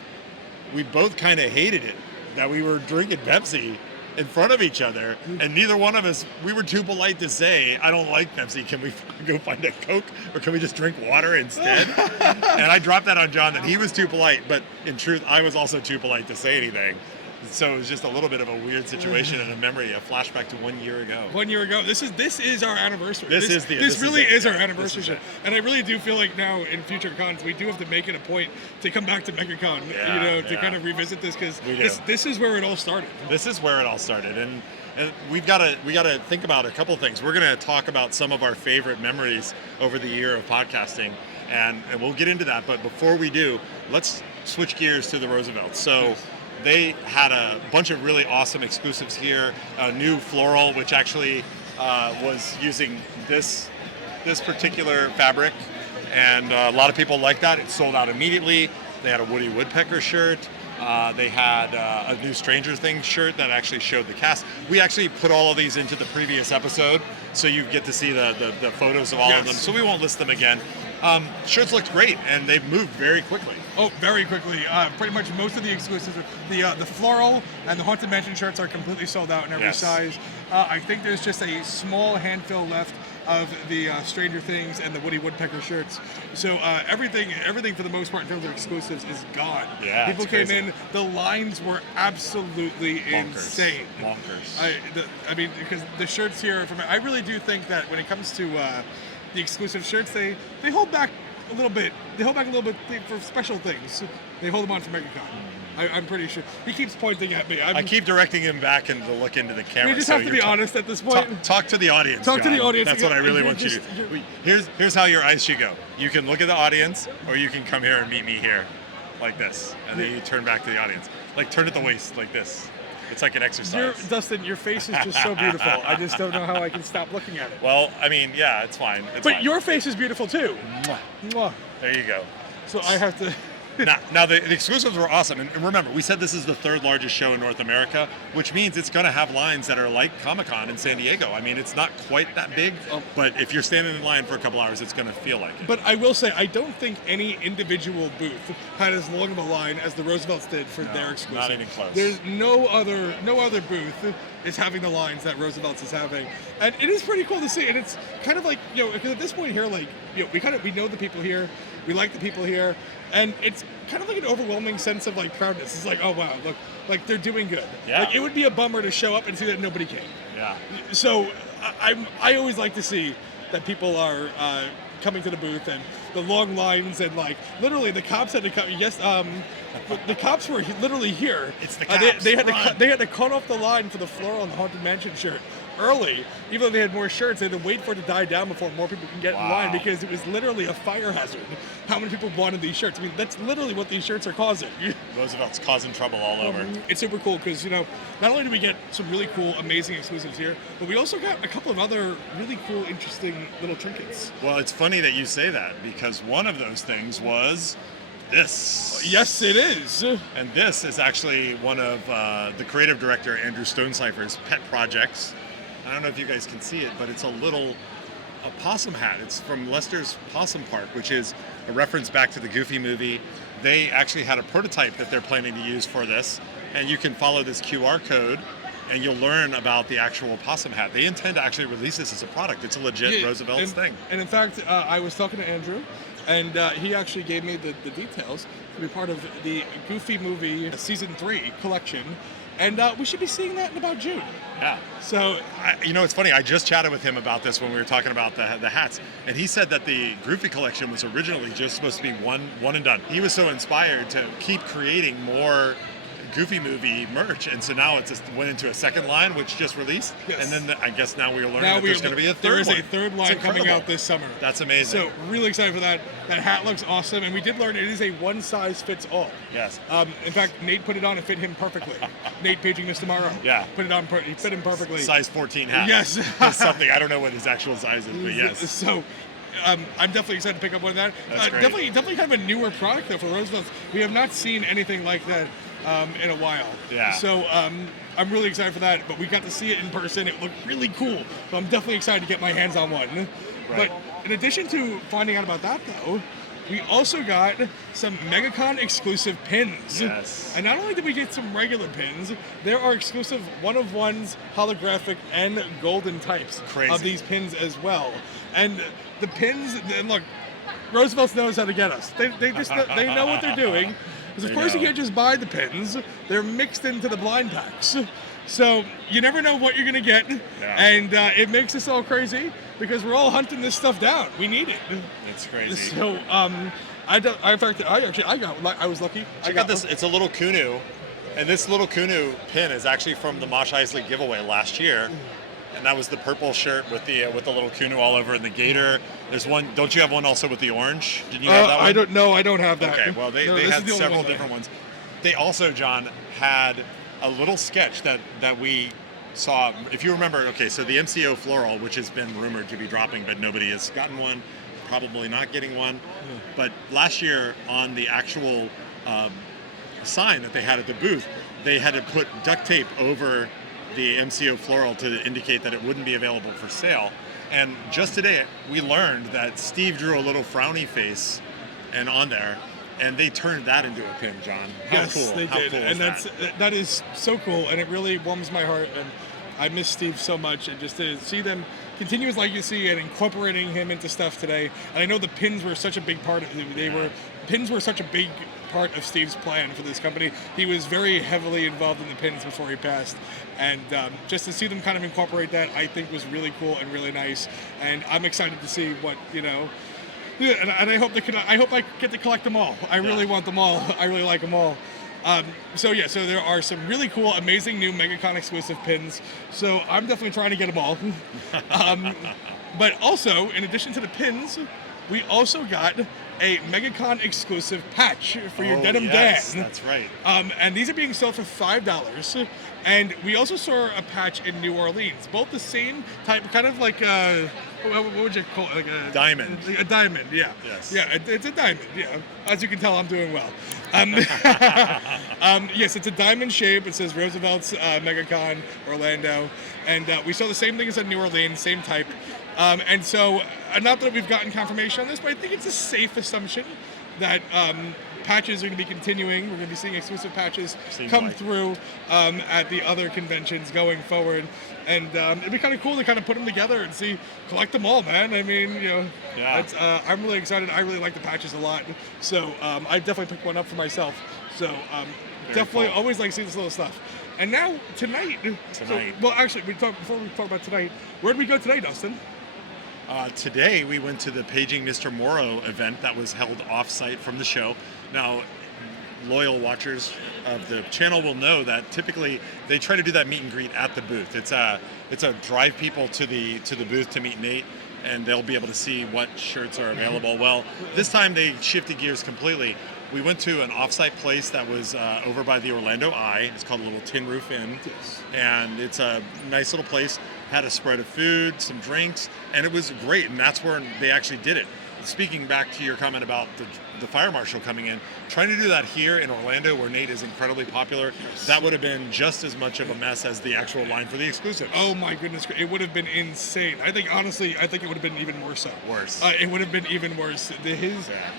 we both kind of hated it, that we were drinking Pepsi in front of each other, and neither one of us, we were too polite to say, I don't like Pepsi, can we go find a Coke, or can we just drink water instead? And I dropped that on John, that he was too polite, but in truth, I was also too polite to say anything. So it was just a little bit of a weird situation and a memory, a flashback to 1 year ago. 1 year ago. This is our anniversary. This really is is our it. anniversary This is show. it. And I really do feel like now in future cons we do have to make it a point to come back to MegaCon, to Yeah. kind of revisit this, because We do. this is where it all started. This is where it all started, and we got to think about a couple things. We're going to talk about some of our favorite memories over the year of podcasting, and we'll get into that. But before we do, let's switch gears to the Roosevelt. So they had a bunch of really awesome exclusives here. A new floral, which actually was using this particular fabric, and a lot of people liked that. It sold out immediately. They had a Woody Woodpecker shirt. They had a new Stranger Things shirt that actually showed the cast. We actually put all of these into the previous episode, so you get to see the photos of all of them. So we won't list them again. Shirts looked great, and they've moved very quickly. Oh, very quickly. Pretty much most of the exclusives, the floral and the Haunted Mansion shirts are completely sold out in every Yes. size. I think there's just a small handful left of the Stranger Things and the Woody Woodpecker shirts. So everything for the most part in terms of exclusives is gone. Yeah, People it's came crazy. in, the lines were absolutely insane. Bonkers. I mean, because the shirts here, I really do think that when it comes to the exclusive shirts, they hold back a little bit. They hold back a little bit for special things. They hold them on for MegaCon. I'm pretty sure. He keeps pointing at me. I keep directing him back and to look into the camera. We just so have to be you're honest at this point. Talk to the audience. Talk to John. the audience. That's what I really You're want you just- to do. Here's how your eyes should go. You can look at the audience, or you can come here and meet me here, like this, and then you turn back to the audience. Like turn at the waist, like this. It's like an exercise. Dustin, your face is just so beautiful. I just don't know how I can stop looking at it. Well, I mean, yeah, it's fine. It's But fine. your face is beautiful too. Mwah. Mwah. There you go. So I have to. Now the exclusives were awesome, and remember, we said this is the third largest show in North America, which means it's going to have lines that are like Comic-Con in San Diego. I mean, it's not quite that big, but if you're standing in line for a couple hours, it's going to feel like it. But I will say, I don't think any individual booth had as long of a line as the Roosevelts did for their exclusive. not even close. There's no other booth is having the lines that Roosevelts is having, and it is pretty cool to see. And it's kind of like, because at this point here, like we know the people here, we like the people here, and it's kind of like an overwhelming sense of like proudness. It's like, oh wow, look, like they're doing good. Yeah. Like, it would be a bummer to show up and see that nobody came. Yeah. So I always like to see that people are coming to the booth, and the long lines, and like literally the cops had to come. Yes, the cops were literally here. It's the cops. They had Run. they had to cut off the line for the floral and Haunted Mansion shirt early, even though they had more shirts. They had to wait for it to die down before more people can get in line, because it was literally a fire hazard. How many people wanted these shirts? I mean, that's literally what these shirts are causing. Roosevelt's causing trouble all over. It's super cool because, not only do we get some really cool, amazing exclusives here, but we also got a couple of other really cool, interesting little trinkets. Well, it's funny that you say that, because one of those things was this. Yes, it is. And this is actually one of the creative director, Andrew Stonecipher's pet projects. I don't know if you guys can see it, but it's a possum hat. It's from Leicester's Possum Park, which is a reference back to the Goofy movie. They actually had a prototype that they're planning to use for this, and you can follow this QR code and you'll learn about the actual possum hat. They intend to actually release this as a product. It's a legit Roosevelt's thing. And in fact, I was talking to Andrew, and he actually gave me the details to be part of the Goofy movie Season 3 collection. And we should be seeing that in about June. Yeah. So, it's funny. I just chatted with him about this when we were talking about the hats, and he said that the Goofy collection was originally just supposed to be one and done. He was so inspired to keep creating more Goofy movie merch, and so now it just went into a second line, which just released. Yes. And then I guess now we're learning that there's going to be a third There is one. a third line coming out this summer. That's amazing. So really excited for that. That hat looks awesome, and we did learn it is a one size fits all. Yes. In fact, Nate put it on and fit him perfectly. Nate paging Mr. Morrow. Yeah. Put it on. He fit him perfectly. Size 14 hat. Yes. That's something. I don't know what his actual size is, but yes. So. I'm definitely excited to pick up one of that. That's great. Definitely kind of a newer product though for Roosevelt. We have not seen anything like that in a while. Yeah. So I'm really excited for that. But we got to see it in person. It looked really cool. So I'm definitely excited to get my hands on one. Right. But in addition to finding out about that though, we also got some MegaCon exclusive pins. Yes. And not only did we get some regular pins, there are exclusive one-of-ones, holographic, and golden types Crazy. of these pins as well. And the pins, and look, Roosevelt knows how to get us. They just they know what they're doing. Because of course you can't just buy the pins. They're mixed into the blind packs. So you never know what you're gonna get. Yeah. And it makes us all crazy because we're all hunting this stuff down. We need it. It's crazy. So I was lucky. Check out this. It's a little Kunu, and this little Kunu pin is actually from the Mosh Eisley giveaway last year, and that was the purple shirt with the little Kunu all over and the gator. There's one. Don't you have one also with the orange? Did you have that one? I don't know. I don't have that. Okay. Well, they had several different ones. They also, John, had a little sketch that we saw. If you remember, okay, so the MCO floral, which has been rumored to be dropping, but nobody has gotten one. Probably not getting one. But last year on the actual sign that they had at the booth, they had to put duct tape over the MCO floral to indicate that it wouldn't be available for sale. And just today, we learned that Steve drew a little frowny face and on there, and they turned that into a pin, John. How Yes, cool. they How did. cool And is that is so cool, and it really warms my heart. And I miss Steve so much, and just to see them continue his legacy and incorporating him into stuff today. And I know the pins were such a big part of pins were such a big part of Steve's plan for this company. He was very heavily involved in the pins before he passed, and just to see them kind of incorporate that, I think was really cool and really nice. And I'm excited to see what Yeah, and I hope I get to collect them all. I really want them all. I really like them all. So there are some really cool, amazing new MegaCon exclusive pins. So I'm definitely trying to get them all. But also, in addition to the pins, we also got a MegaCon exclusive patch for your Denim yes, Dan. That's right. And these are being sold for $5. And we also saw a patch in New Orleans, both the same type, kind of like what would you call it? Like a Diamond. A diamond, yeah. Yes. Yeah, it's a diamond. Yeah. As you can tell, I'm doing well. Yes, it's a diamond shape. It says Roosevelt's MegaCon Orlando, and we saw the same thing as in New Orleans, same type. And so, not that we've gotten confirmation on this, but I think it's a safe assumption that patches are going to be continuing. We're going to be seeing exclusive patches Seems come like. through at the other conventions going forward. And it'd be kind of cool to kind of put them together and see, collect them all, man. I mean, Yeah. it's, I'm really excited. I really like the patches a lot. So I definitely picked one up for myself. So definitely cool. always like seeing this little stuff. And now tonight. Well, actually, before we talk about tonight, where did we go today, Dustin? Today we went to the Paging Mr. Morrow event that was held off-site from the show. Now, loyal watchers of the channel will know that typically they try to do that meet and greet at the booth. It's a drive people to the booth to meet Nate, and they'll be able to see what shirts are available. Well, this time they shifted gears completely. We went to an off-site place that was over by the Orlando Eye. It's called a little Tin Roof Inn, and it's a nice little place. Had a spread of food, some drinks, and it was great. And that's where they actually did it. Speaking back to your comment about the fire marshal coming in, trying to do that here in Orlando, where Nate is incredibly popular, that would have been just as much of a mess as the actual line for the exclusive. Oh my goodness, it would have been insane. Honestly, I think it would have been even more so. Worse. It would have been even worse.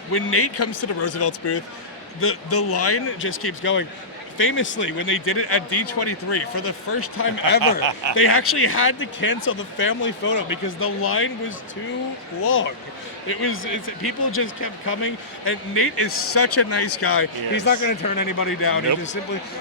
When Nate comes to the Roosevelt's booth, the line just keeps going. Famously, when they did it at D23 for the first time ever, they actually had to cancel the family photo because the line was too long. People just kept coming, and Nate is such a nice guy. Yes. He's not going to turn anybody down. Nope.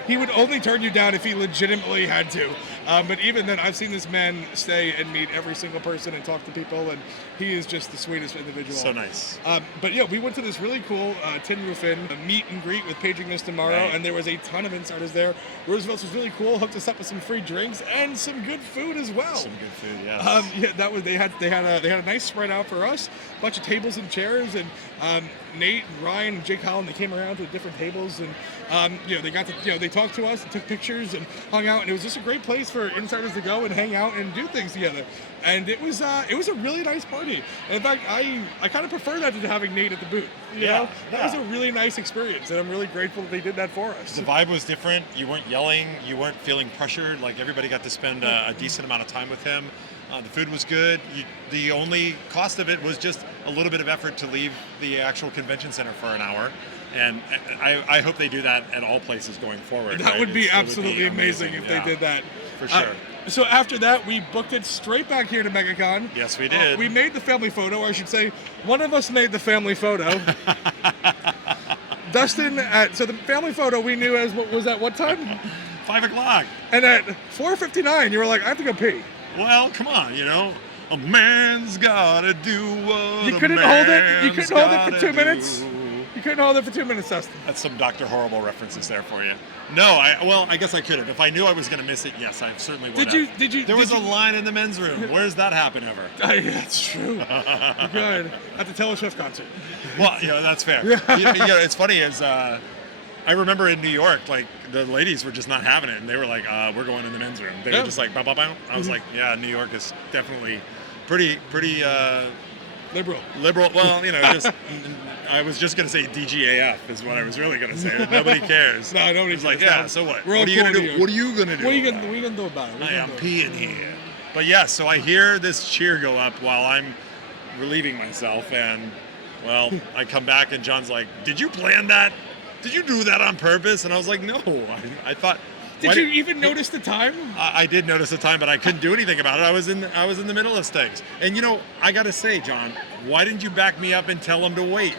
He would only turn you down if he legitimately had to. But even then, I've seen this man stay and meet every single person and talk to people, and he is just the sweetest individual. So nice. But yeah, we went to this really cool Tin Roof Inn meet and greet with Paging Mr. Morrow, Right. and there was a ton of insiders there. Roosevelt's was really cool, hooked us up with some free drinks and some good food as well. Some good food, yes. They had a nice spread out for us, a bunch of tables and chairs, and Nate and Ryan and Jake Holland, they came around to different tables, and they talked to us and took pictures and hung out, and it was just a great place for insiders to go and hang out and do things together. And it was a really nice party. And in fact, I kind of prefer that to having Nate at the booth. You know? That was a really nice experience, and I'm really grateful that they did that for us. The vibe was different. You weren't yelling. You weren't feeling pressured. Like, everybody got to spend a decent amount of time with him. The food was good. The only cost of it was just a little bit of effort to leave the actual convention center for an hour. And I hope they do that at all places going forward. That right? would be It would absolutely amazing if they did that. For sure. So after that, we booked it straight back here to MegaCon. Yes, we did. We made the family photo, I should say. One of us made the family photo. Dustin, so the family photo we knew as, what was that, what time? 5 o'clock. And at 4:59, you were like, I have to go pee. Well, come on, a man's gotta do what You couldn't hold it. You couldn't hold it for 2 minutes. You couldn't hold it for 2 minutes, Dustin. That's some Dr. Horrible references there for you. No, I guess I could have. If I knew I was going to miss it, yes, I certainly would have. There was a line in the men's room. Where's that happen ever? That's true. Good. At the Taylor Swift concert. Well, that's fair. It's funny is I remember in New York, like, the ladies were just not having it, and they were like, we're going in the men's room. They were just like, bow, bow, bow. I was like, yeah, New York is definitely pretty liberal. Well, just I was just gonna say DGAF is what I was really gonna say. Nobody cares. No, nobody's like, cares. yeah. So what? We're What are you all gonna cool do? here. What are you gonna do? What are you gonna do about it? I am peeing here. But yeah, so I hear this cheer go up while I'm relieving myself, and well, I come back and John's like, "Did you plan that? Did you do that on purpose?" And I was like, "No, I thought." Did you even notice the time? I did notice the time, but I couldn't do anything about it. I was in the middle of things. And I gotta say, John, why didn't you back me up and tell them to wait?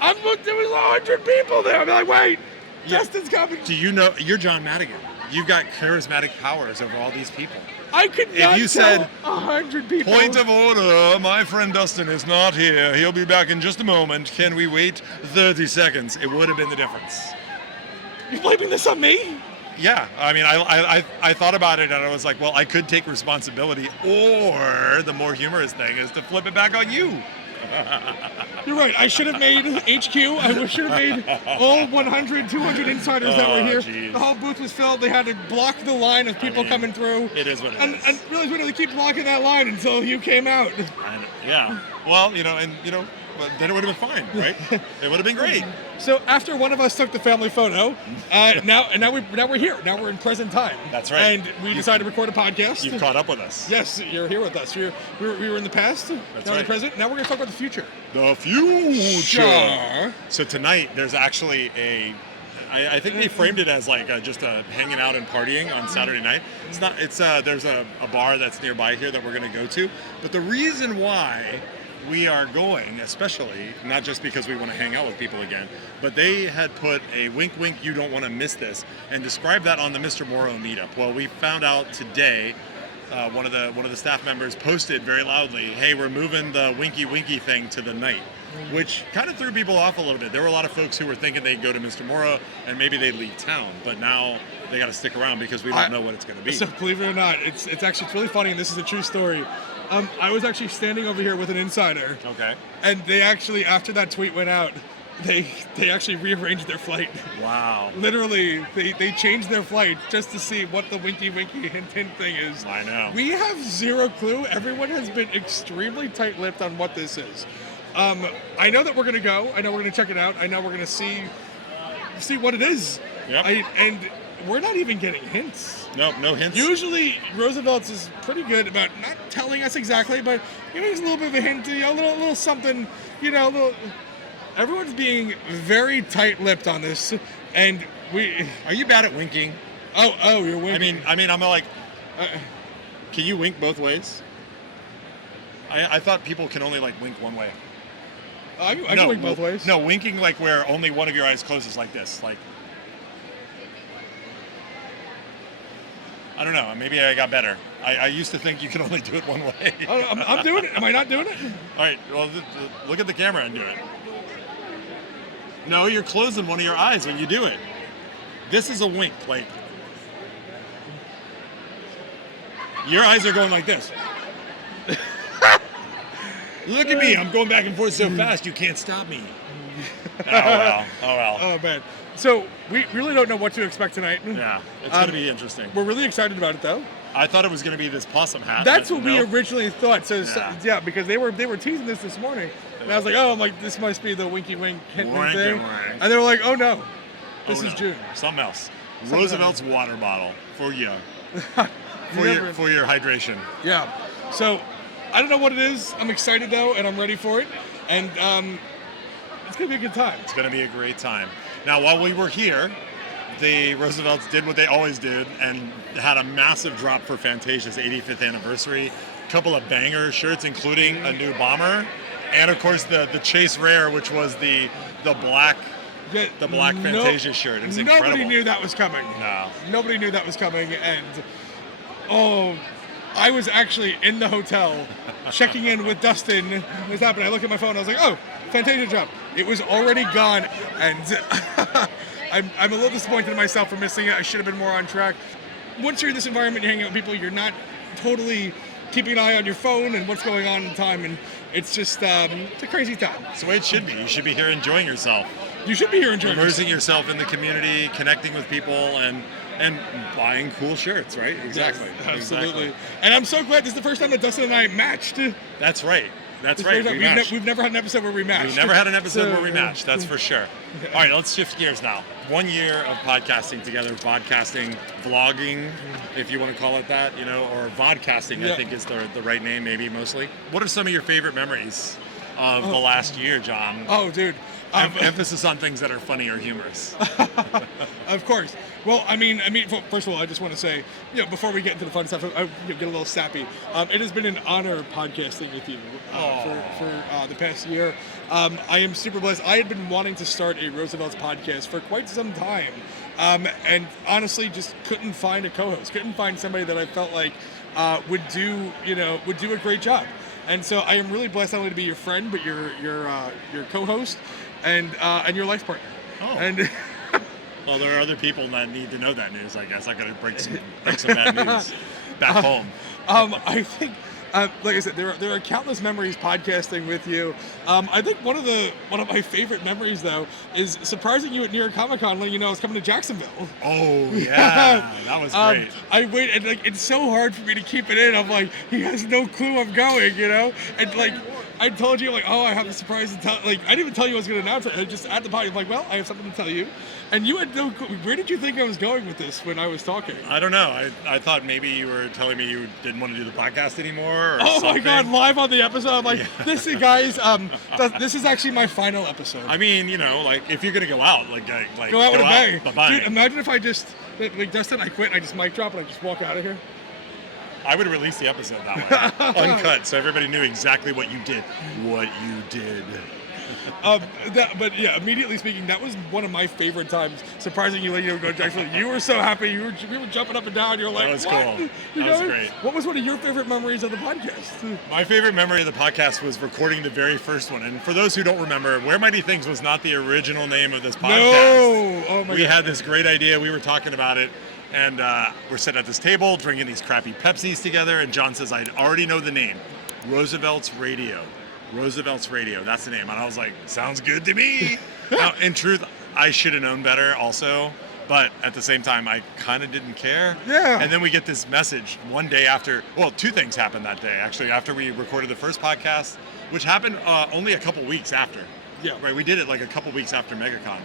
There was 100 people there. I'm like, wait, Justin's coming. Do you know you're John Madigan? You've got charismatic powers over all these people. I could not If you tell said 100 people. Point of order, my friend Dustin is not here. He'll be back in just a moment. Can we wait 30 seconds? It would have been the difference. You blaming this on me? Yeah, I mean, I thought about it and I was like, well, I could take responsibility, or the more humorous thing is to flip it back on you. You're right. I should have made HQ. I should have made all 100, 200 insiders that were here. Geez. The whole booth was filled. They had to block the line of people coming through. It is what it and, is. And really, they keep blocking that line until you came out. Yeah. Well, but then it would have been fine, right? It would have been great. So after one of us took the family photo, now we're here. Now we're in present time. That's right. And we decided to record a podcast. You've caught up with us. Yes, you're here with us. We were in the past. That's now we're in right. the present. Now we're going to talk about the future. The future. Sure. So tonight there's actually I think they framed it as like just a hanging out and partying on Saturday night. It's not. It's there's a bar that's nearby here that we're going to go to. But the reason why we are going, especially not just because we want to hang out with people again, but they had put a wink, wink, you don't want to miss this, and described that on the Mr. Morrow meetup. Well, we found out today. One of the staff members posted very loudly, "Hey, we're moving the Winky Winky thing to the night," which kind of threw people off a little bit. There were a lot of folks who were thinking they'd go to Mr. Morrow and maybe they'd leave town, but now they got to stick around because we don't know what it's going to be. So believe it or not, it's really funny, and this is a true story. I was actually standing over here with an insider. Okay. And they actually, after that tweet went out, they actually rearranged their flight. Wow. Literally, they changed their flight just to see what the Winky Winky hint thing is. I know. We have zero clue. Everyone has been extremely tight-lipped on what this is. I know that we're going to go. I know we're going to check it out. I know we're going to see what it is. Yep. And we're not even getting hints. Nope, no hints. Usually, Roosevelt's is pretty good about not telling us exactly, but giving us a little bit of a hint, a little something, Everyone's being very tight-lipped on this, and we. Are you bad at winking? Oh, you're winking. I mean, I'm like, can you wink both ways? I thought people can only like wink one way. I can wink both ways. No, winking like where only one of your eyes closes like this, like. I don't know. Maybe I got better. I used to think you could only do it one way. I'm doing it. Am I not doing it? All right. Well, look at the camera and do it. No, you're closing one of your eyes when you do it. This is a wink. Like, your eyes are going like this. Look at me. I'm going back and forth so fast you can't stop me. Oh, well. Oh, man. So, we really don't know what to expect tonight. Yeah, it's going to be interesting. We're really excited about it, though. I thought it was going to be this possum hat. That's what we originally thought. So, Yeah. because they were teasing this morning. And I was like, this must be the Winky Wink hint Wink thing. and wink. And they were like, oh, no. This is no. June. Something else. Something Roosevelt's water bottle for you. Never- for your hydration. Yeah. So, I don't know what it is. I'm excited, though, and I'm ready for it. And it's going to be a good time. It's going to be a great time. Now, while we were here, the Roosevelts did what they always did and had a massive drop for Fantasia's 85th anniversary. A couple of banger shirts, including a new bomber, and of course the Chase Rare, which was the black Fantasia shirt. It was incredible. Nobody knew that was coming. No. Nobody knew that was coming, and I was actually in the hotel checking in with Dustin. This happened. I look at my phone. I was like, oh, Fantasia drop. It was already gone, and I'm a little disappointed in myself for missing it. I should have been more on track. Once you're in this environment, you're hanging out with people, you're not totally keeping an eye on your phone and what's going on in time, and it's just it's a crazy time. It's the way it should be. You should be here enjoying yourself. You should be here enjoying Immersing yourself in the community, connecting with people, and buying cool shirts, right? Exactly. Yes, absolutely. Exactly. And I'm so glad this is the first time that Dustin and I matched. That's right. That's It's right. very- we've never had an episode where we matched. We've never had an episode So, where we matched, that's for sure. All right, let's shift gears now. 1 year of podcasting together, podcasting, vlogging, if you want to call it that, or vodcasting, Yeah. I think is the right name, maybe mostly. What are some of your favorite memories of the last year, John? Oh, dude. Emphasis on things that are funny or humorous. Of course. Well, I mean, first of all, I just want to say, before we get into the fun stuff, I get a little sappy. It has been an honor podcasting with you for the past year. I am super blessed. I had been wanting to start a Roosevelt's podcast for quite some time, and honestly, just couldn't find a co-host. Couldn't find somebody that I felt like would do a great job. And so I am really blessed not only to be your friend, but your co-host and your life partner. Oh. And Well, there are other people that need to know that news, I guess. I got to break some bad news back home. I think, like I said, there are countless memories podcasting with you. I think one of my favorite memories though is surprising you at New York Comic Con, letting you know I was coming to Jacksonville. Oh yeah, that was great. I wait, and it's so hard for me to keep it in. I'm like, he has no clue I'm going, and I told you like, oh, I have a surprise to tell. Like, I didn't even tell you I was going to announce it. I just at the party, I'm like, well, I have something to tell you. And you had no clue. Where did you think I was going with this when I was talking? I don't know. I thought maybe you were telling me you didn't want to do the podcast anymore or oh something. my God, live on the episode. I'm like, this is, guys, this is actually my final episode. I mean, you know, like if you're going to go out, like go out with a bang. Bye-bye. Dude, imagine if I just, like Dustin, I quit and I just mic drop and I just walk out of here. I would release the episode that way, uncut, so everybody knew exactly what you did. But yeah, immediately speaking, that was one of my favorite times. Surprising you, you know, Jackson, you were so happy. We were jumping up and down. You were like, that was what? cool. You That was know? great. What was one of your favorite memories of the podcast? My favorite memory of the podcast was recording the very first one. And for those who don't remember, Where Mighty Things was not the original name of this podcast. No! Oh my God. We had this great idea. We were talking about it. And we're sitting at this table, drinking these crappy Pepsis together. And John says, I already know the name. Roosevelt's Radio. Roosevelt's Radio. That's the name. And I was like, sounds good to me. Now, in truth, I should have known better also. But at the same time, I kind of didn't care. Yeah. And then we get this message one day after. Well, two things happened that day, actually, after we recorded the first podcast, which happened only a couple weeks after. Yeah. Right. We did it like a couple weeks after MegaCon.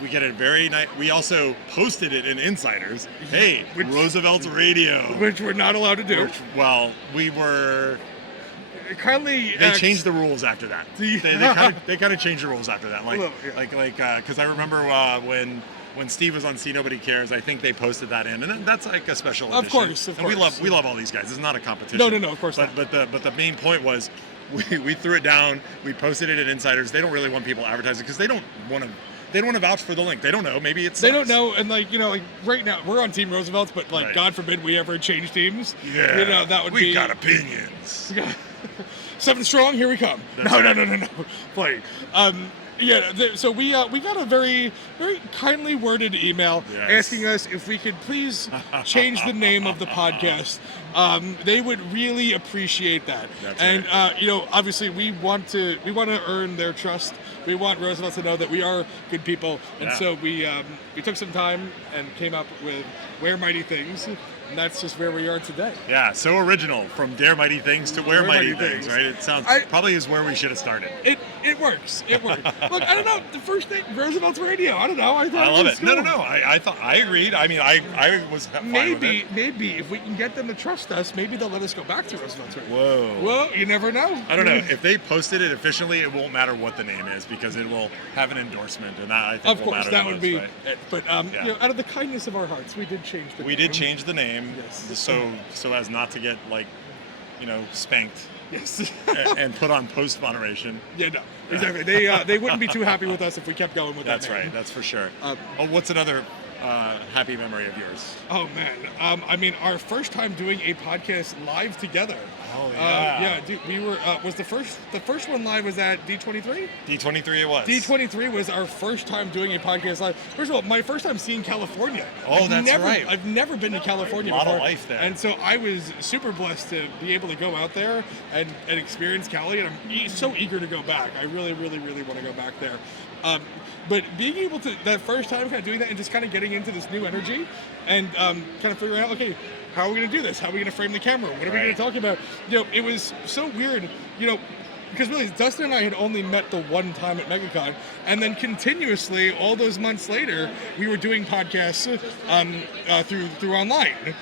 We get a very nice. We also posted it in Insiders. Hey, Roosevelt's Radio. Which we're not allowed to do. Well, we were. Kindly. They changed the rules after that. They kind of changed the rules after that. Because I remember when Steve was on See Nobody Cares, I think they posted that in, and that's like a special edition. Of course. And we love all these guys. It's not a competition. No, of course not. But the main point was, we threw it down. We posted it in Insiders. They don't really want people advertising because they don't want to vouch for the link. They don't know. Maybe it's. They don't know, and like right now we're on Team Roosevelt's, but like God forbid we ever change teams. Yeah. You know that would be. We got opinions. 7 strong, here we come. No. Play. So we got a very, very kindly worded email asking us if we could please change the name of the podcast. They would really appreciate that. That's right. Obviously we want to earn their trust. We want Roosevelt to know that we are good people, and so we took some time and came up with Where Mighty Things. And that's just where we are today. Yeah, so original, from Dare Mighty Things to Where Mighty Things, right? It sounds probably is where we should have started. It works. It works. Look, I don't know. The first thing, Roosevelt's Radio. I don't know. I love it. Cool. No. I agreed. I mean, I was fine with it. Maybe if we can get them to trust us, maybe they'll let us go back to Roosevelt's Radio. Whoa. Well, you never know. I don't know. If they posted it officially, it won't matter what the name is because it will have an endorsement, and that I think of will course matter that the would most, be right? it. But out of the kindness of our hearts, we did change the name. We did change the name, yes. so as not to get spanked. Yes. and put on post moderation. Yeah, no, exactly. They wouldn't be too happy with us if we kept going with that. That's right. That's for sure. What's another happy memory of yours? Oh man, I mean, our first time doing a podcast live together. Oh yeah. Dude, we were was the first one live was at D23. D23 it was. D23 was our first time doing a podcast live. First of all, my first time seeing California. Oh, right. I've never been to California before. A lot of life there. And so I was super blessed to be able to go out there and experience Cali, and I'm so eager to go back. I really, really, really want to go back there. But being able to, that first time kind of doing that and just kind of getting into this new energy and kind of figuring out, okay, how are we going to do this? How are we going to frame the camera? What are we going to talk about? It was so weird, because really Dustin and I had only met the one time at MegaCon, and then continuously all those months later we were doing podcasts through online.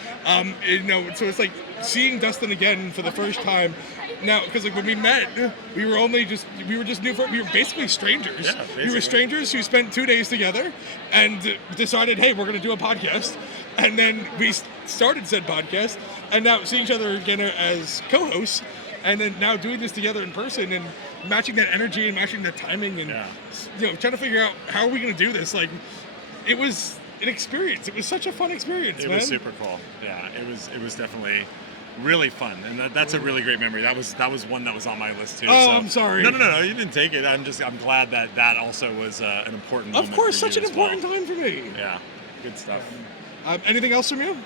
So it's like seeing Dustin again for the first time. Now, because when we met, we were just new. We were basically strangers. Yeah, basically. We were strangers who spent 2 days together and decided, hey, we're going to do a podcast. And then we started said podcast, and now seeing each other again as co-hosts, and then now doing this together in person and matching that energy and matching the timing and trying to figure out how are we going to do this. Like, it was an experience. It was such a fun experience. It was super cool. Yeah, it was definitely really fun, and that's a really great memory. That was one that was on my list too. Oh, so. I'm sorry. No, you didn't take it. I'm glad that also was an important moment. Of course, for you such an as important well. time for me. Yeah, good stuff. Anything else from you?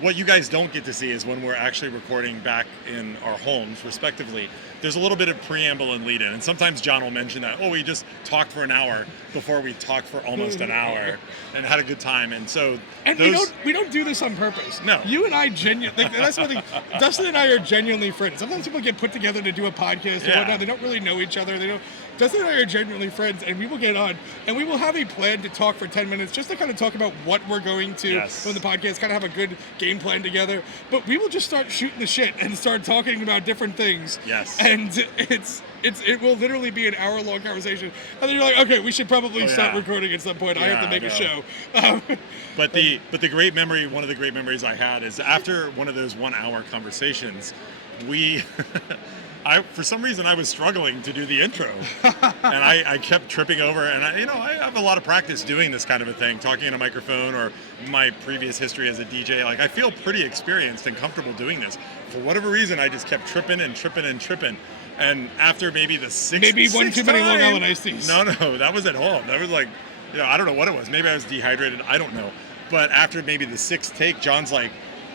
What you guys don't get to see is when we're actually recording back in our homes, respectively. There's a little bit of preamble and lead-in, and sometimes John will mention that, we just talked for an hour before we talked for almost an hour and had a good time. And so, we don't do this on purpose. No. You and I genuinely, that's one thing. Dustin and I are genuinely friends. Sometimes people get put together to do a podcast and whatnot. They don't really know each other. Dustin and I are genuinely friends, and we will get on, and we will have a plan to talk for 10 minutes just to kind of talk about what we're going to from the podcast, kind of have a good game plan together. But we will just start shooting the shit and start talking about different things. Yes. And it will literally be an hour-long conversation. And then you're like, okay, we should probably start recording at some point. I have to make a show. But the great memory, one of the great memories I had is after one of those 1 hour conversations, for some reason I was struggling to do the intro, and I kept tripping over. And I have a lot of practice doing this kind of a thing, talking in a microphone, or my previous history as a DJ. Like, I feel pretty experienced and comfortable doing this. For whatever reason, I just kept tripping and tripping and tripping. And after maybe the sixth, one too many Long Island iced teas. No, that was at home. That was like, I don't know what it was. Maybe I was dehydrated. I don't know. But after maybe the sixth take, John's like,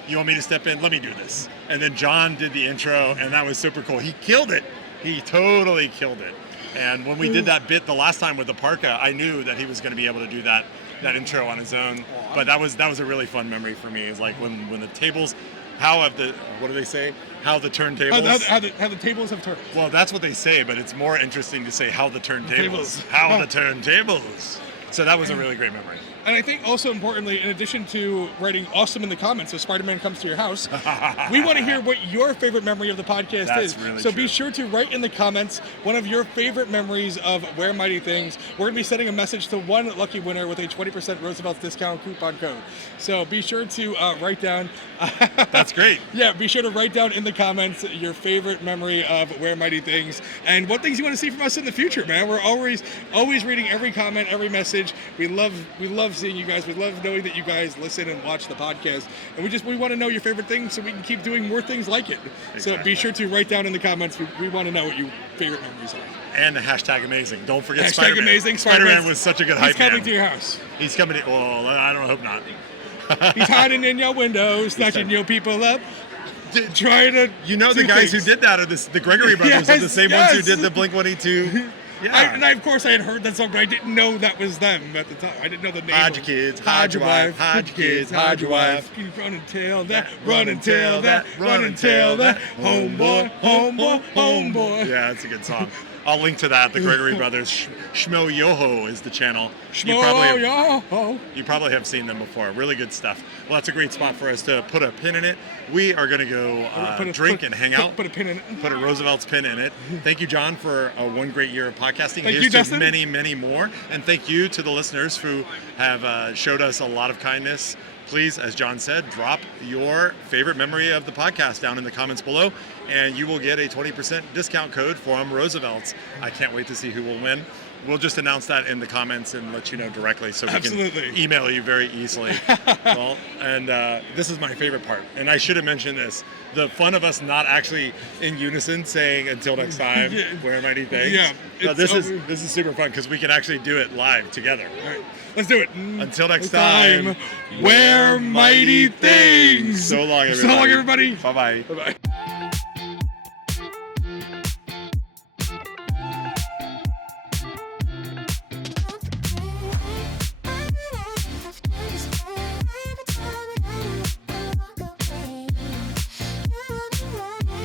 "You want me to step in? Let me do this." And then John did the intro, and that was super cool. He killed it. He totally killed it. And when we did that bit the last time with the parka, I knew that he was going to be able to do that intro on his own. But that was a really fun memory for me. It's like when the tables, what do they say? How the turntables. How the tables have turned. Well, that's what they say, but it's more interesting to say how the turntables. How the turntables. So that was a really great memory. And I think also importantly, in addition to writing awesome in the comments so Spider-Man comes to your house, we want to hear what your favorite memory of the podcast is. Really so true. be sure to write in the comments one of your favorite memories of Where Mighty Things. We're going to be sending a message to one lucky winner with a 20% Roosevelt's discount coupon code. So be sure to write down. That's great. Yeah, be sure to write down in the comments your favorite memory of Where Mighty Things and what things you want to see from us in the future, man. We're always reading every comment, every message. We love seeing you guys. We love knowing that you guys listen and watch the podcast, and we want to know your favorite things so we can keep doing more things like it. Exactly. So be sure to write down in the comments. We want to know what your favorite memories are. And the hashtag amazing. Don't forget hashtag Spider-Man. Amazing. Spider-Man was such a good hype man. He's coming to your house. He's coming to. Well, I hope not. He's hiding in your window, snatching your people up. Trying to. The guys who did that are the Gregory brothers are the same ones who did the Blink-182. Yeah. Of course I had heard that song, but I didn't know that was them at the time. I didn't know the name. Hide your kids, hide your wife, hide your kids, hide your wife. Keep run and tell that, run and tell that, run and tell that. Homeboy, homeboy, homeboy. Yeah, that's a good song. I'll link to that. The Gregory Brothers. Shmo Yoho is the channel. You probably have seen them before. Really good stuff. Well, that's a great spot for us to put a pin in it. We are going to go drink and hang out. Put a pin in it. Put a Roosevelt's pin in it. Thank you, John, for one great year of podcasting. Thank you, Dustin. Many, many more. And thank you to the listeners who have showed us a lot of kindness. Please, as John said, drop your favorite memory of the podcast down in the comments below, and you will get a 20% discount code from Roosevelt's. I can't wait to see who will win. We'll just announce that in the comments and let you know directly so we can email you very easily. Well, and this is my favorite part, and I should have mentioned this. The fun of us not actually in unison saying until next time, Where Mighty Things. Yeah. No, this is super fun because we can actually do it live together. All right, let's do it. Until next time, Where Mighty Things. So long, everybody. So long, everybody. Bye-bye. Bye-bye.